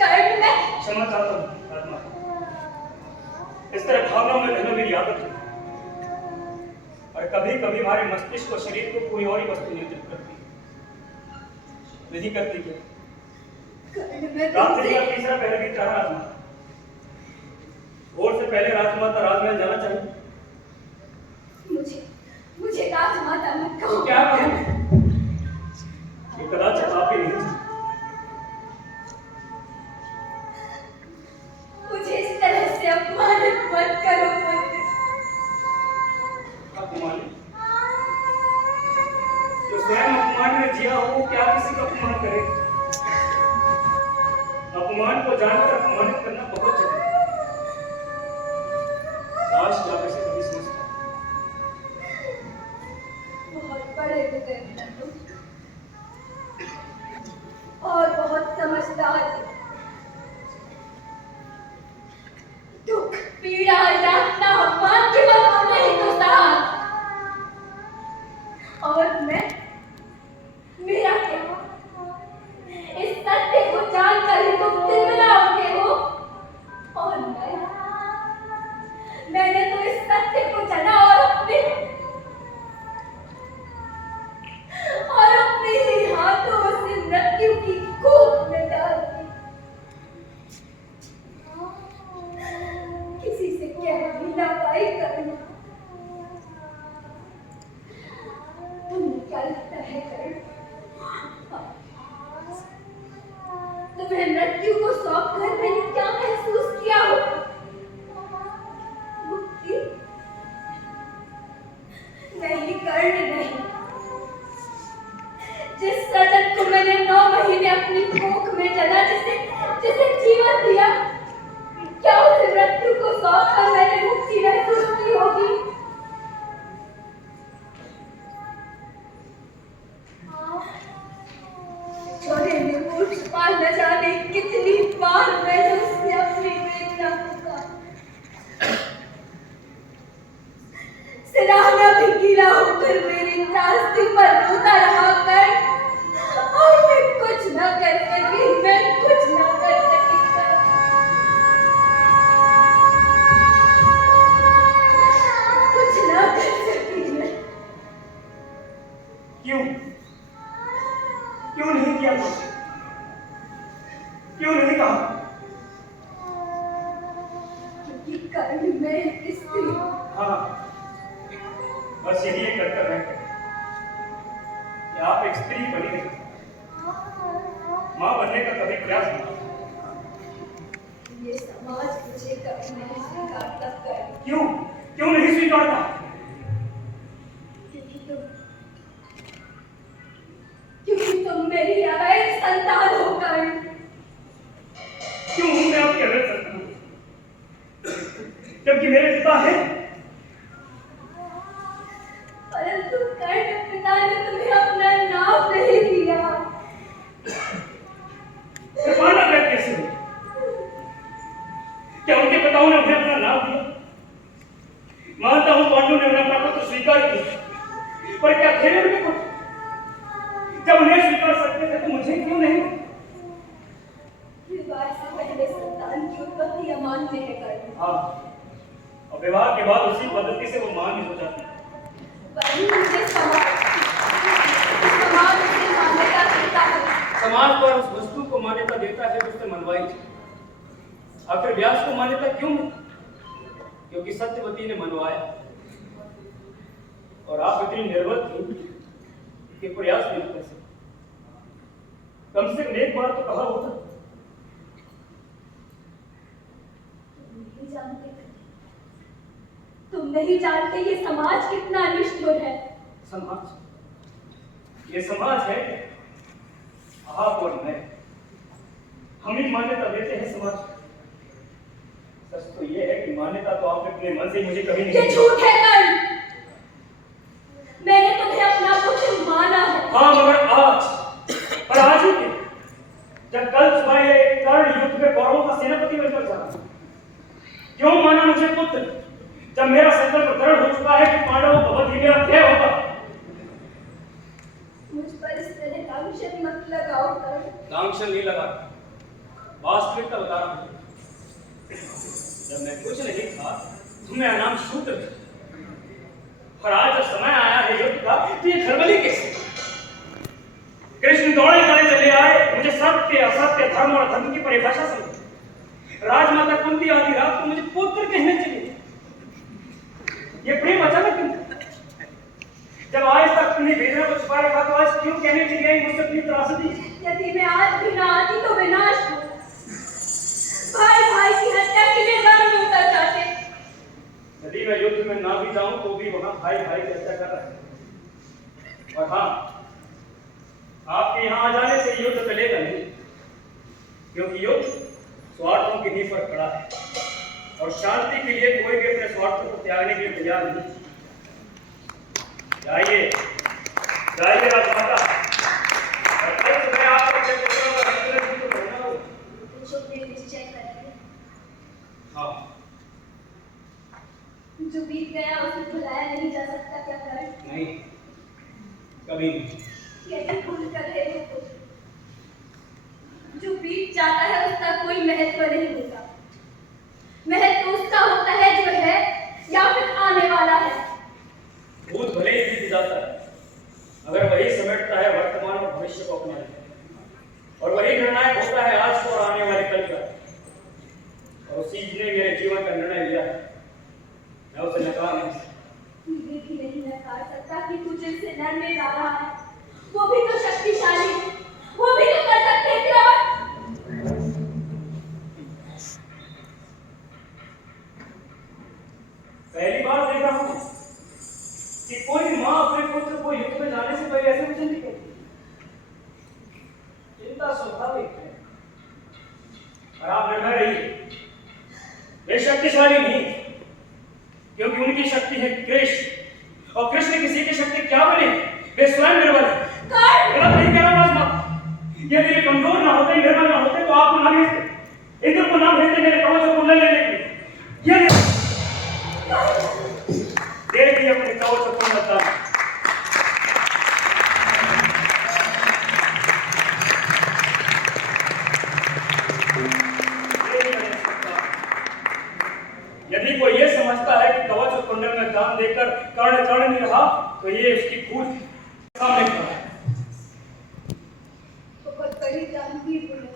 कर्ण मैं क्षमा चाहता हूँ आत्मा। इस तरह भावनाओं में रहना मेरी आदत है और कभी कभी हमारे मस्तिष्क और शरीर को कोई और ही वस्तु नियंत्रित करती है। नहीं करती क्या? कर्ण मैं रात्रि का तीसरा पहर भी चाह रहा था। भोर से पहले राजमाता राजमहल जाना चाहिए। मुझे राजमाता मत कहो। क्या कहूं? ये कदाचित आप ही नहीं। मुझे इस तरह से अपमानित मत करो पुत्र। अपमानित? जो स्वयं अपमान में जिया हो वो क्या किसी का अपमान करे? अपमान को जानकर अपमानित करना बहुत जटिल है। काश आप इसे कभी समझता। बहुत बड़े हृदय में तुम और बहुत समझदार हो। दुख पीड़ा यातना अपमान के बाद तुमने ही तो सहा। और मेरा क्या? इस सत्य को जानकर ही तुम तिलमिलाओगे हो। और मैंने तो इस सत्य को जाना और अपने ही हाथों से मृत्यु की कूप में डाल दी। किसी से कह भी ना पाई करना। तुम्हें क्या लगता है कर्ण? तुम्हें मृत्यु को सौंप कर मैंने क्या महसूस किया हो? मुक्ति? नहीं कर्ण नहीं। जिस सजन को मैंने 9 महीने अपनी कोख में जला, जिसे जीवन दिया, क्या उसे मृत्यु को सौंप कर मैंने मुक्ति महसूस की होगी? छोरे में मूर्छ पाल न जाने कितनी बार मैंने उससे अपनी वेदना पुकारी। सिराहना भी गीला होकर मेरी त्रासदी पर रोता रहा कर। और मैं कुछ न कर सकी, मैं कुछ न कर सकी कर। कुछ न कर सकी मैं। क्यों? क्यों नहीं किया? क्यों नहीं कहा? क्योंकि कर्ण मैं एक स्त्री हूँ। हाँ, बस यही एक कर्तव्य है कि आप एक स्त्री बनी नहीं। मां बनने का कभी प्रयास नहीं। ये समाज मुझे कभी नहीं स्वीकारता कर्ण। क्यों? क्यों नहीं स्वीकारता? क्योंकि तुम मेरी अवैध संतान हो कर्ण। क्यों हूं मैं आपकी अवैध संतान? जबकि मेरे पिता हैं। परंतु कर्ण पिता ने तुम्हें अपना नाम नहीं दिया। माना मैं कैसे हूं? क्या उनके पिताओं ने उन्हें अपना नाम दिया? मानता हूं पांडु ने उन्हें अपना पुत्र स्वीकार किया, पर क्या थे उनके पुत्र? जब उन्हें स्वीकार सकते थे तो मुझे क्यों नहीं? विवाह से पहले संतान की उत्पत्ति अमान्य है कर्ण। हाँ, और विवाह के बाद उसी पद्धति से वो मान्य हो जाती है। वही मुझे समाज उसे मान्यता देता है। समाज पर उस वस्तु को मान्यता देता है जिसने मनवाई थी। आखिर व्यास को मान्यता क्यों नहीं? क्योंकि सत्यवती ने मनवाया और आप इतनी निर्बल थी कि प्रयास नहीं कर सके। कम से कम एक बार तो कहा होता नहीं जानते ये समाज कितना निष्ठुर है। समाज, ये समाज है आप और मैं, हम ही मान्यता देते हैं समाज को। सच तो ये है कि मान्यता तो आपने अपने मन से मुझे कभी नहीं ये झूठ है कर्ण, मैंने तुम्हें अपना पुत्र माना है। हाँ मगर आज ही क्यों? जब कल सुबह ये कर्ण युद्ध में कौरवों का सेनापति बनकर जाना, क्यों माना मुझे पुत्र जब मेरा संकल्प दृढ़ हो चुका है कि पांडवों का वध ही मेरा ध्येय होगा। मुझ पर इस तरह लांछन मत लगाओ कर्ण। लांछन नहीं लगा, वास्तविकता बता रहा हूं। जब मैं कुछ नहीं था तो मैं नाम शूद्र था, और आज जब समय आया है युद्ध का तो ये खलबली कैसे? कृष्ण दौड़े दौड़े चले आए, मुझे सत्य असत्य धर्म और धर्म की परिभाषा समझ। राजमाता कुंती आधी रात को मुझे पुत्र कहने चली। ये प्रेम अचानक क्यों? जब आज तक तुमने भेजना को छुपा रखा तो आज क्यों कहने चली आई मुझसे अपनी त्रासदी? यदि मैं आज भी ना आती तो विनाश हो। भाई भाई की हत्या के लिए रण में उतर जाते। यदि मैं युद्ध में ना भी जाऊं तो भी वहां भाई भाई की हत्या कर रहे हैं। और हाँ, आपके यहाँ आ जाने से युद्ध चलेगा नहीं, क्योंकि युद्ध स्वार्थों की नींव पर खड़ा है, और शांति के लिए कोई भी अपने स्वार्थों को त्यागने के लिए तैयार नहीं। जाइए जाइए राजमाता, और कल सुबह आप अपने पुत्रों का रक्त तो करना हो। जो भी निश्चय करेंगे, हाँ, जो बीत गया उसे भुलाया नहीं जा सकता क्या करें? नहीं, कभी नहीं। यदि भूल कर रहे हो तो जो बीत जाता है उसका कोई महत्व नहीं होता। महत्व उसका होता है जो है या फिर आने वाला है। भूत भले ही बीत जाता है, अगर वही समेटता है वर्तमान और भविष्य को अपना लेता है, और वही निर्णायक होता है आज को और आने वाले कल का। और उसी ने मेरे जीवन का निर्णय लिया है, मैं उसे नकार नहीं सकता। ये भी नहीं नकार सकता कि तू जिनसे लड़ने जा रहा है वो भी तो शक्तिशाली है, वो भी तो कर सकते हैं क्या? पहली बार देख रहा हूं कि कोई मां अपने पुत्र को युद्ध में जाने से पहले ऐसे वचन नहीं करती। चिंता स्वाभाविक है, और आप निर्भय रहिए। वे शक्तिशाली नहीं, क्योंकि उनकी शक्ति है कृष्ण, और कृष्ण किसी की शक्ति क्या बने, वे स्वयं निर्बल है। गलत नहीं कह रहा राजमाता, यदि वे कमजोर ना होते, निर्बल ना होते तो आपको ना भेजते, इंद्र को ना भेजते मेरे कवच को लेने के लिए। ये देवी अपने कवच को पूर्णता। यदि कोई ये समझता है कि कवच और कुंडल में दान देकर कर्ण नहीं रहा तो ये उसकी भूल है। सामने खड़ा है। बहुत बड़ी जानवी कर्ण,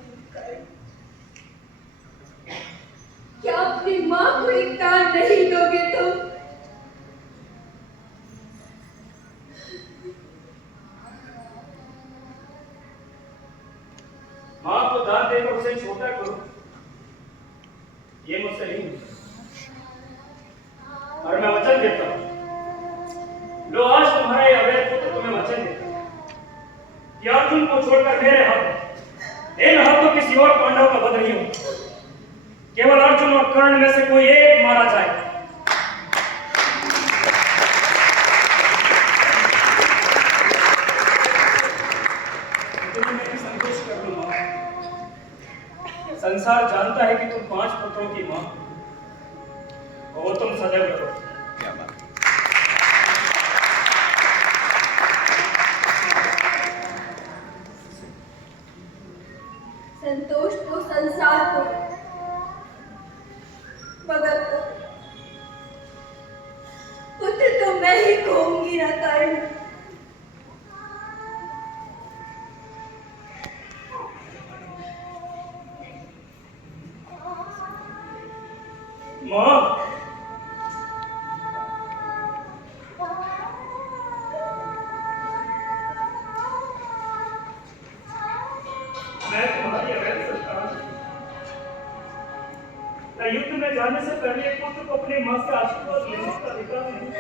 क्या अपनी मां को एक दान नहीं दोगे तुम? मां को दान देकर उसे छोटा करो, ये मुझसे नहीं होता। और मैं वचन देता हूं, लो आज तुम्हारा ये अवैध पुत्र तुम्हें वचन देता है कि अर्जुन को छोड़कर मेरे हाथ इन हाथों किसी और पांडव का वध नहीं होगा। केवल अर्जुन और कर्ण में से कोई एक मारा जाए। संतोष कर लो मां, संसार जानता है कि तुम 5 पुत्रों की मां, और वो तुम सदैव रहो। संतोष तो संसार को, मगर पुत्र तो मैं ही कहूंगी ना कर्ण। मां, मैं तुम्हारी अवैध संतान, युद्ध में जाने से पहले एक पुत्र को अपनी मां से आशीर्वाद लेने का अधिकार नहीं।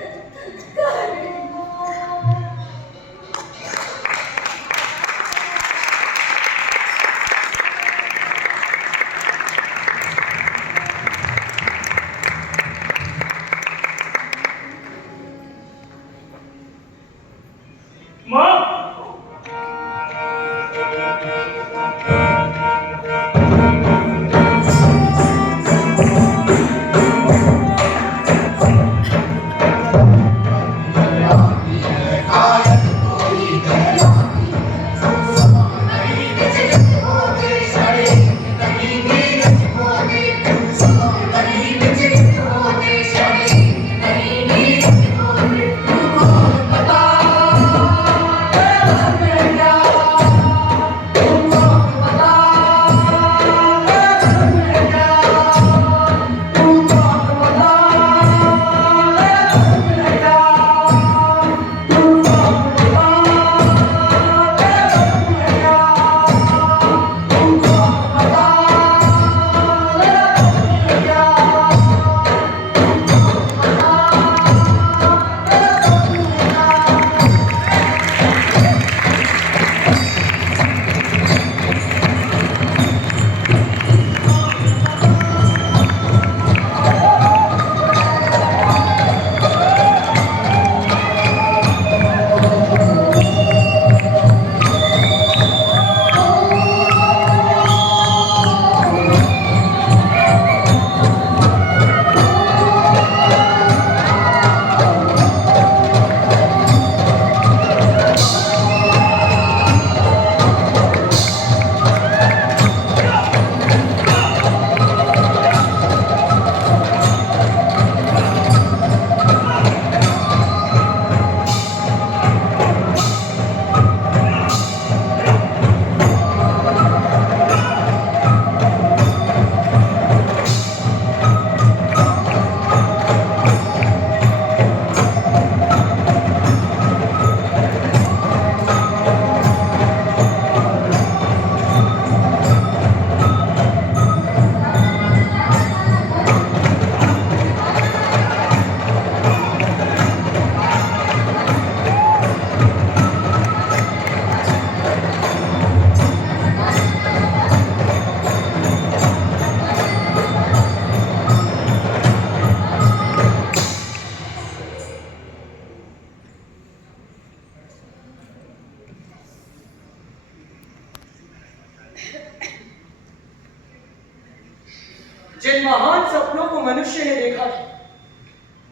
जिन महान सपनों को मनुष्य ने देखा,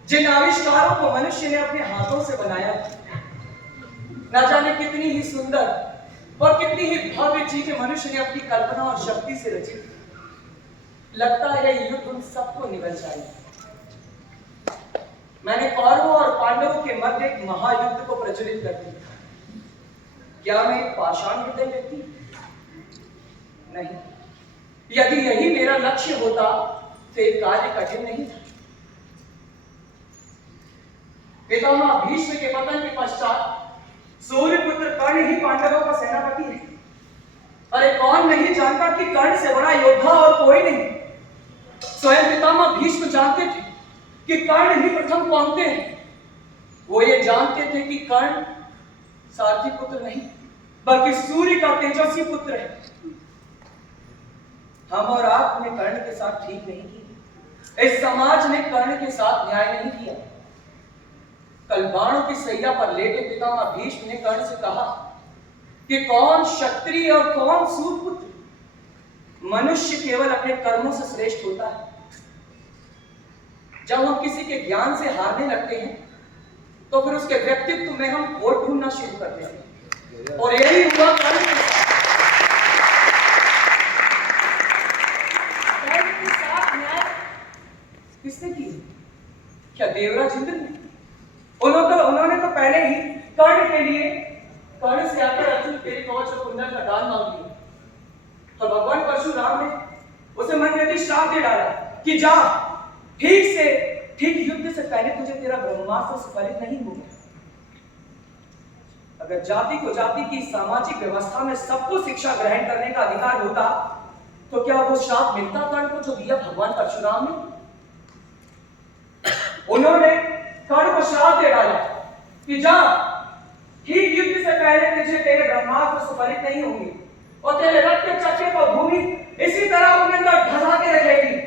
जिन आविष्कारों को मनुष्य ने अपने हाथों से बनाया, न जाने कितनी ही सुंदर और कितनी ही भव्य चीजें मनुष्य ने अपनी कल्पना और शक्ति से रची। लगता है यह युद्ध उन सबको निगल जाएगा। मैंने कौरवों और पांडवों के मध्य एक महायुद्ध को प्रज्वलित कर दिया। क्या मैं एक पाषाण हृदय व्यक्ति? नहीं। यदि यही मेरा लक्ष्य होता तो एक कार्य कठिन नहीं था। पितामह भीष्म के पतन के पश्चात सूर्यपुत्र कर्ण ही पांडवों का सेनापति है। अरे कौन नहीं जानता कि कर्ण से बड़ा योद्धा और कोई नहीं। स्वयं पितामह भीष्म जानते थे कि कर्ण ही प्रथम पहुंचते हैं। वो ये जानते थे कि कर्ण सारथी पुत्र नहीं बल्कि सूर्य का तेजस्वी पुत्र है। हम और आप ने कर्ण के साथ ठीक नहीं किया। इस समाज ने कर्ण के साथ न्याय नहीं किया। कल बाणों की सैया पर लेटे पितामह भीष्म ने कर्ण से कहा कि कौन क्षत्रिय और कौन सूर्यपुत्र। मनुष्य केवल अपने कर्मों से श्रेष्ठ होता है। जब हम किसी के ज्ञान से हारने लगते हैं तो फिर उसके व्यक्तित्व में हम खोट ढूंढना शुरू करते हैं, और यही हुआ कर्ण के साथ। किसने की? क्या देवराज इंद्र ने? उन्होंने तो पहले ही कर्ण के लिए कर्ण से आकर अर्जुन तेरे कवच और कुंडल का दान मांग लिया। तो भगवान परशुराम ने उसे मन में श्राप दे डाला कि जा, ठीक युद्ध से पहले तुझे तेरा ब्रह्मास्त्र सफलित नहीं होगा। अगर जाति को जाति की सामाजिक व्यवस्था में सबको शिक्षा ग्रहण करने का अधिकार होता तो क्या वो शाप मिलता कर्ण को जो दिया भगवान परशुराम ने? उन्होंने कर्ण को शाप दे डाला कि जा, ठीक युद्ध से पहले तुझे तेरे ब्रह्मास्त्र सुपरित नहीं होंगी और तेरे रक्त के चक्के पर भूमि इसी तरह अपने अंदर ढसा के रखेगी।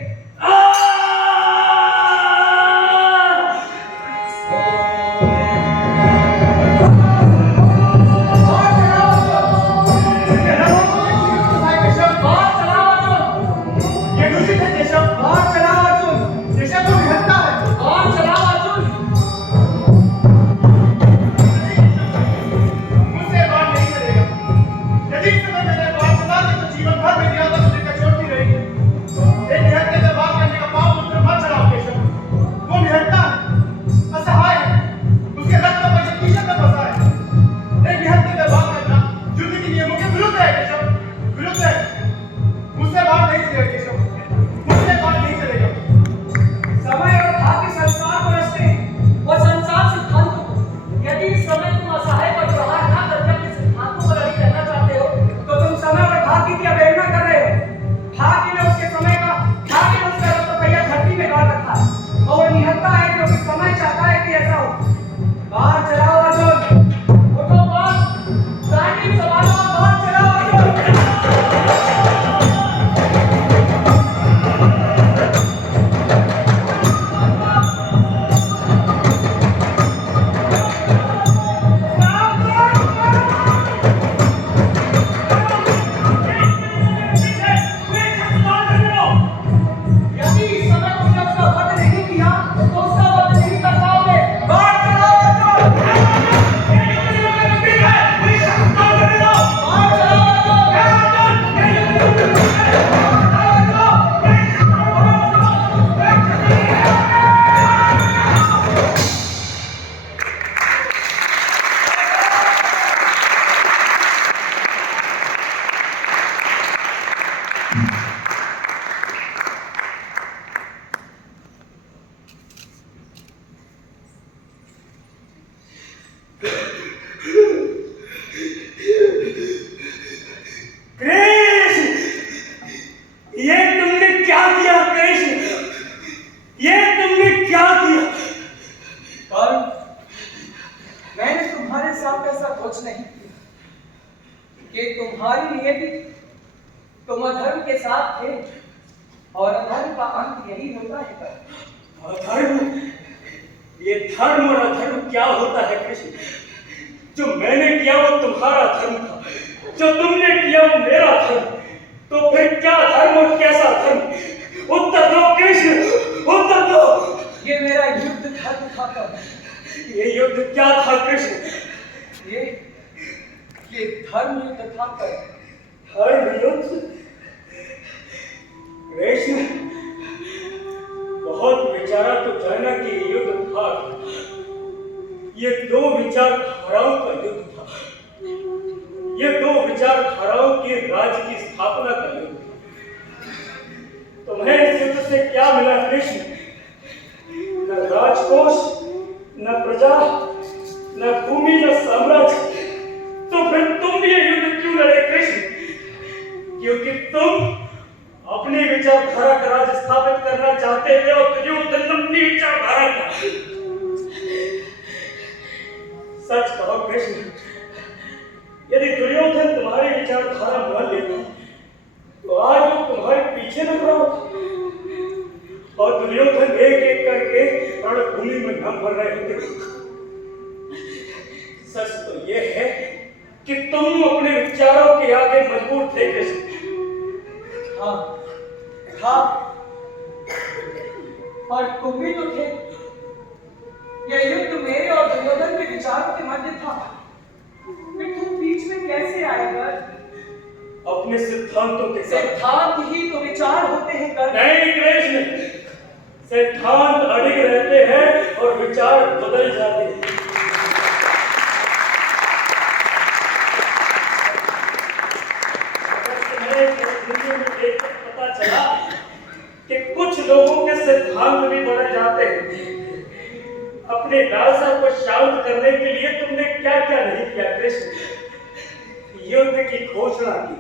युद्ध की घोषणा की,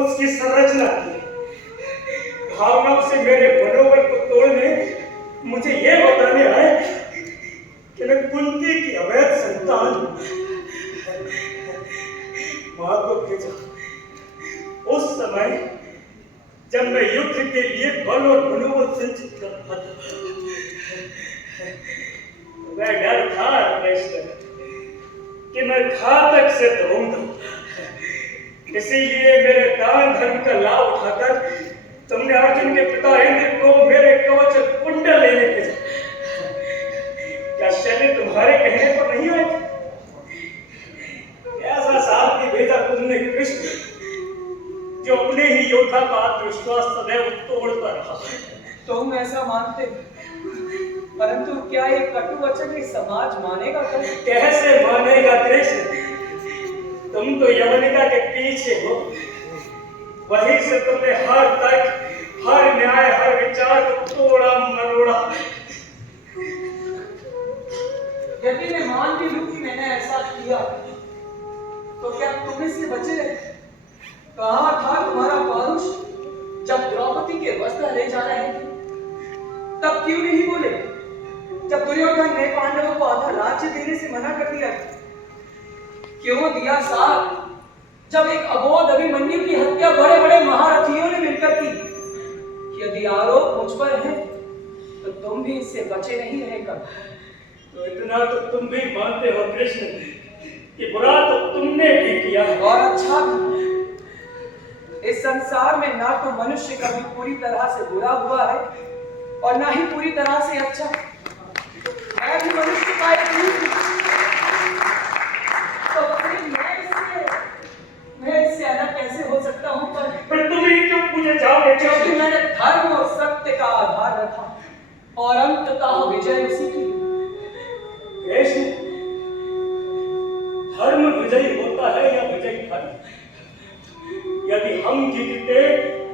उसकी संरचना की, भावनाओं से मेरे मनोबल को तोड़ने मुझे ये बताने आए कि मैं कुंती की अवैध संतान हूं। मां को भेजा उस समय जब मैं युद्ध के लिए बल और मनोबल संचित कर रहा था। मैं डर था कि मैं घातक सिद्ध होऊंगा, इसीलिए मेरे दान धर्म का लाभ उठाकर तुमने अर्जुन के पिता इंद्र को मेरे कवच कुंडल लेने भेजा। क्या शल्य तुम्हारे कहने पर नहीं आए? ऐसा सारथी भेजा तुमने कृष्ण, जो अपने ही योद्धा का आत्मविश्वास सदैव तोड़ता रहा। तुम ऐसा मानते, परंतु क्या ये कटु वचन ये समाज मानेगा? कैसे मानेगा कृष्ण? तुम तो यवनिका के पीछे हो, वहीं से तुमने हर तर्क, हर न्याय, हर विचार को तोड़ा मरोड़ा। यदि मैं मान भी लूं कि मैंने ऐसा किया, तो क्या तुम इससे बचे रहे? कहाँ था तुम्हारा पौरुष जब द्रौपदी के वस्त्र ले जा रहे थे? तब क्यों नहीं बोले? जब दुर्योधन ने पांडवों को आधा राज्य देने से मना कर दिया, क्यों दिया साथ? जब एक अबोध अभिमन्यु की हत्या बड़े बड़े महारथियों ने मिलकर की। यदि आरोप मुझ पर है, तो तुम भी इससे बचे नहीं रहेगा। तो इतना तो तुम भी मानते हो कृष्ण कि बुरा तो तुमने भी किया और अच्छा भी। इस संसार में ना तो मनुष्य कभी पूरी तरह से बुरा हुआ है और ना ही पूरी तरह से अच्छा। मैं भी मनुष्य का एक रूप हूं। तो फिर मैं इससे अलग कैसे हो सकता हूं? पर तुम ही क्यों पूछे जाओगे? क्योंकि मैंने धर्म और सत्य का आधार रखा और अंततः विजय उसी की। कृष्ण, धर्म विजयी होता है या विजयी धर्म? यदि हम जीतते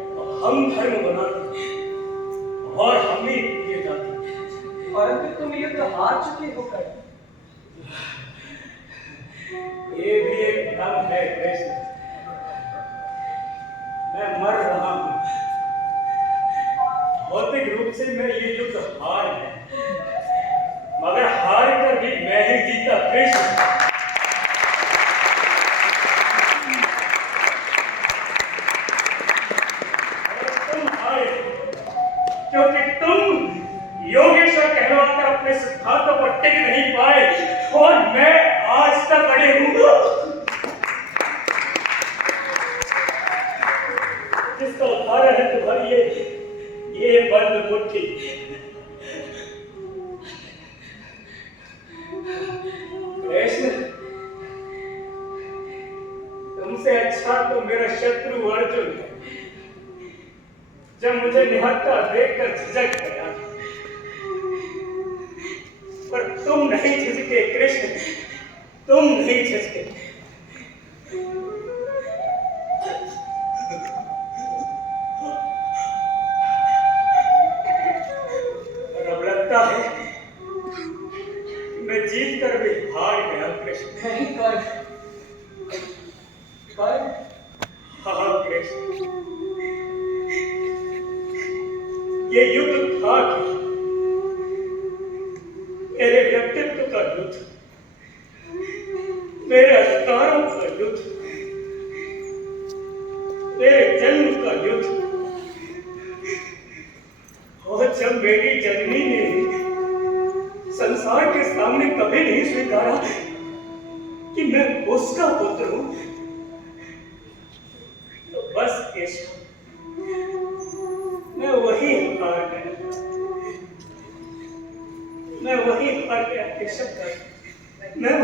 तो हम धर्म बनाते और हम ही ये जाते। परंतु तुम युद्ध हार चुके हो कर। ये भी एक भ्रम है कृष्ण। मैं मर रहा हूं, भौतिक रूप से मैं ये युद्ध हार है, मगर हार कर भी मैं ही जीता कृष्ण। तुम हारे क्योंकि तुम योगेश्वर कहलाकर अपने सिद्धांतों पर टिक नहीं पाए और मैं आज तक अड़े हूं। जिसका उदाहरण है तुम्हारी ये बंद मुट्ठी। कृष्ण, तुमसे अच्छा तो मेरा शत्रु अर्जुन है, जब मुझे निहत्था देखकर झिझक गया। पर तुम नहीं झिझके कृष्ण, तुम नहीं झिझके। अब लगता है मैं जीत कर भी हार गया कृष्ण। नहीं कर। हाँ कृष्ण, ये युद्ध था कि मेरे व्यक्तित्व का युद्ध, मेरे अधिकारों का युद्ध, मेरे जन्म का युद्ध। और जब मेरी जननी ने संसार के सामने कभी नहीं स्वीकारा कि मैं उसका पुत्र हूं, तो बस केशव, मैं वही हार गया। मैं वही हार गया केशव। मैं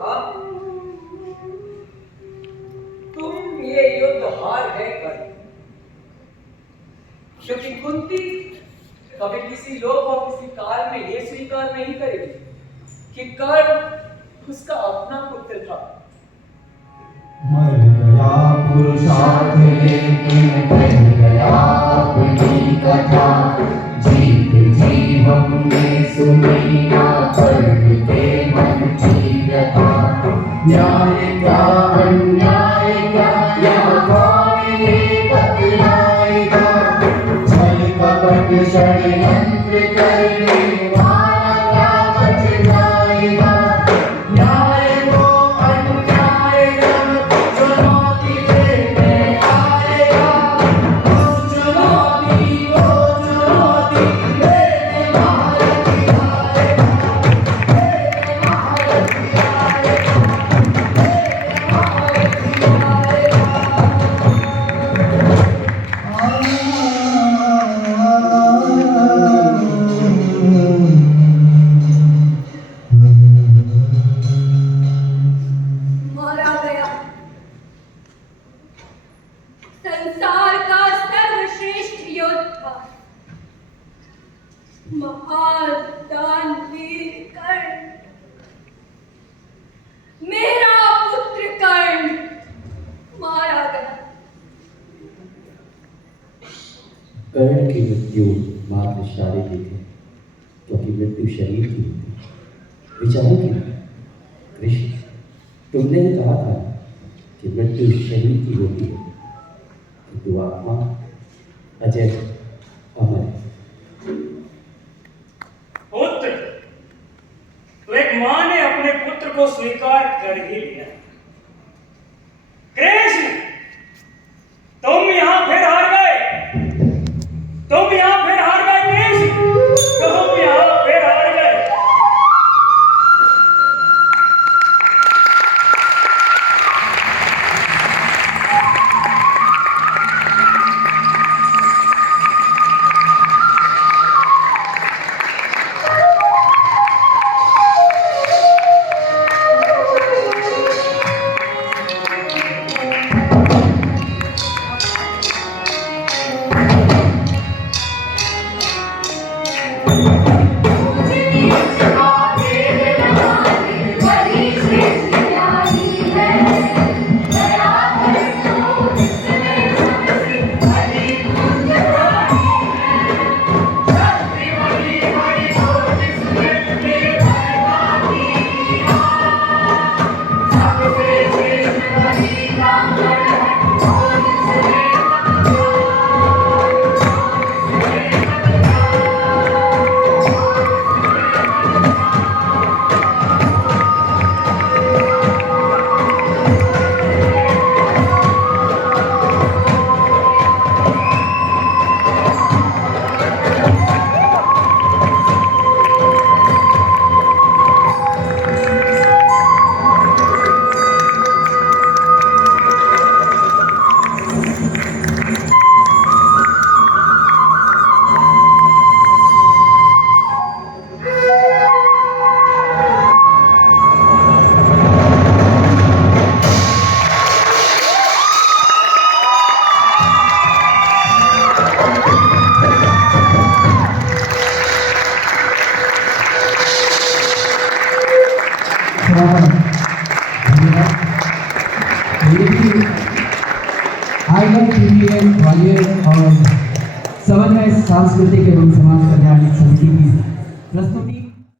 हाँ कुंती कभी किसी लोक और किसी काल में ये स्वीकार नहीं करेगी कि कर्ण उसका अपना पुत्र था। मर गया पुरुषार्थ लेकिन बह गया अपनी कथा, जीत जी हमने सुनी ना कर्ण के मन की व्यथा। न्याय क्या अन्याय क्या यह कौन ये बतलाएगा, छल कपट षड्यंत्र करने वाला क्या बच जाएगा। न्याय को अन्याय जब चुनौती देने आएगा, उस चुनौती को चुनौती देने भारत ही आएगा, देने भारत ही आएगा, देने भारत ही आएगा। मारा गया संसार का सर्वश्रेष्ठ योद्धा, महान दानवीर कर्ण, मेरा पुत्र कर्ण मारा गया। कर्ण की मृत्यु मात्र शारीरिक है, क्योंकि मृत्यु शरीर की होती है, विचार की नहीं। कृष्ण, तुमने ही कहा था कि मृत्यु शरीर की होती है, किंतु आत्मा अजय अमर है। पुत्र, तो एक मां ने अपने पुत्र को स्वीकार कर ही लिया। कृष्ण, तुम यहां फिर हार गए, तुम यहां फिर हार गए कृष्ण, तुम यहां फिर हार गए। ग्वालियर और सवन में सांस्कृतिक एवं समाज कल्याण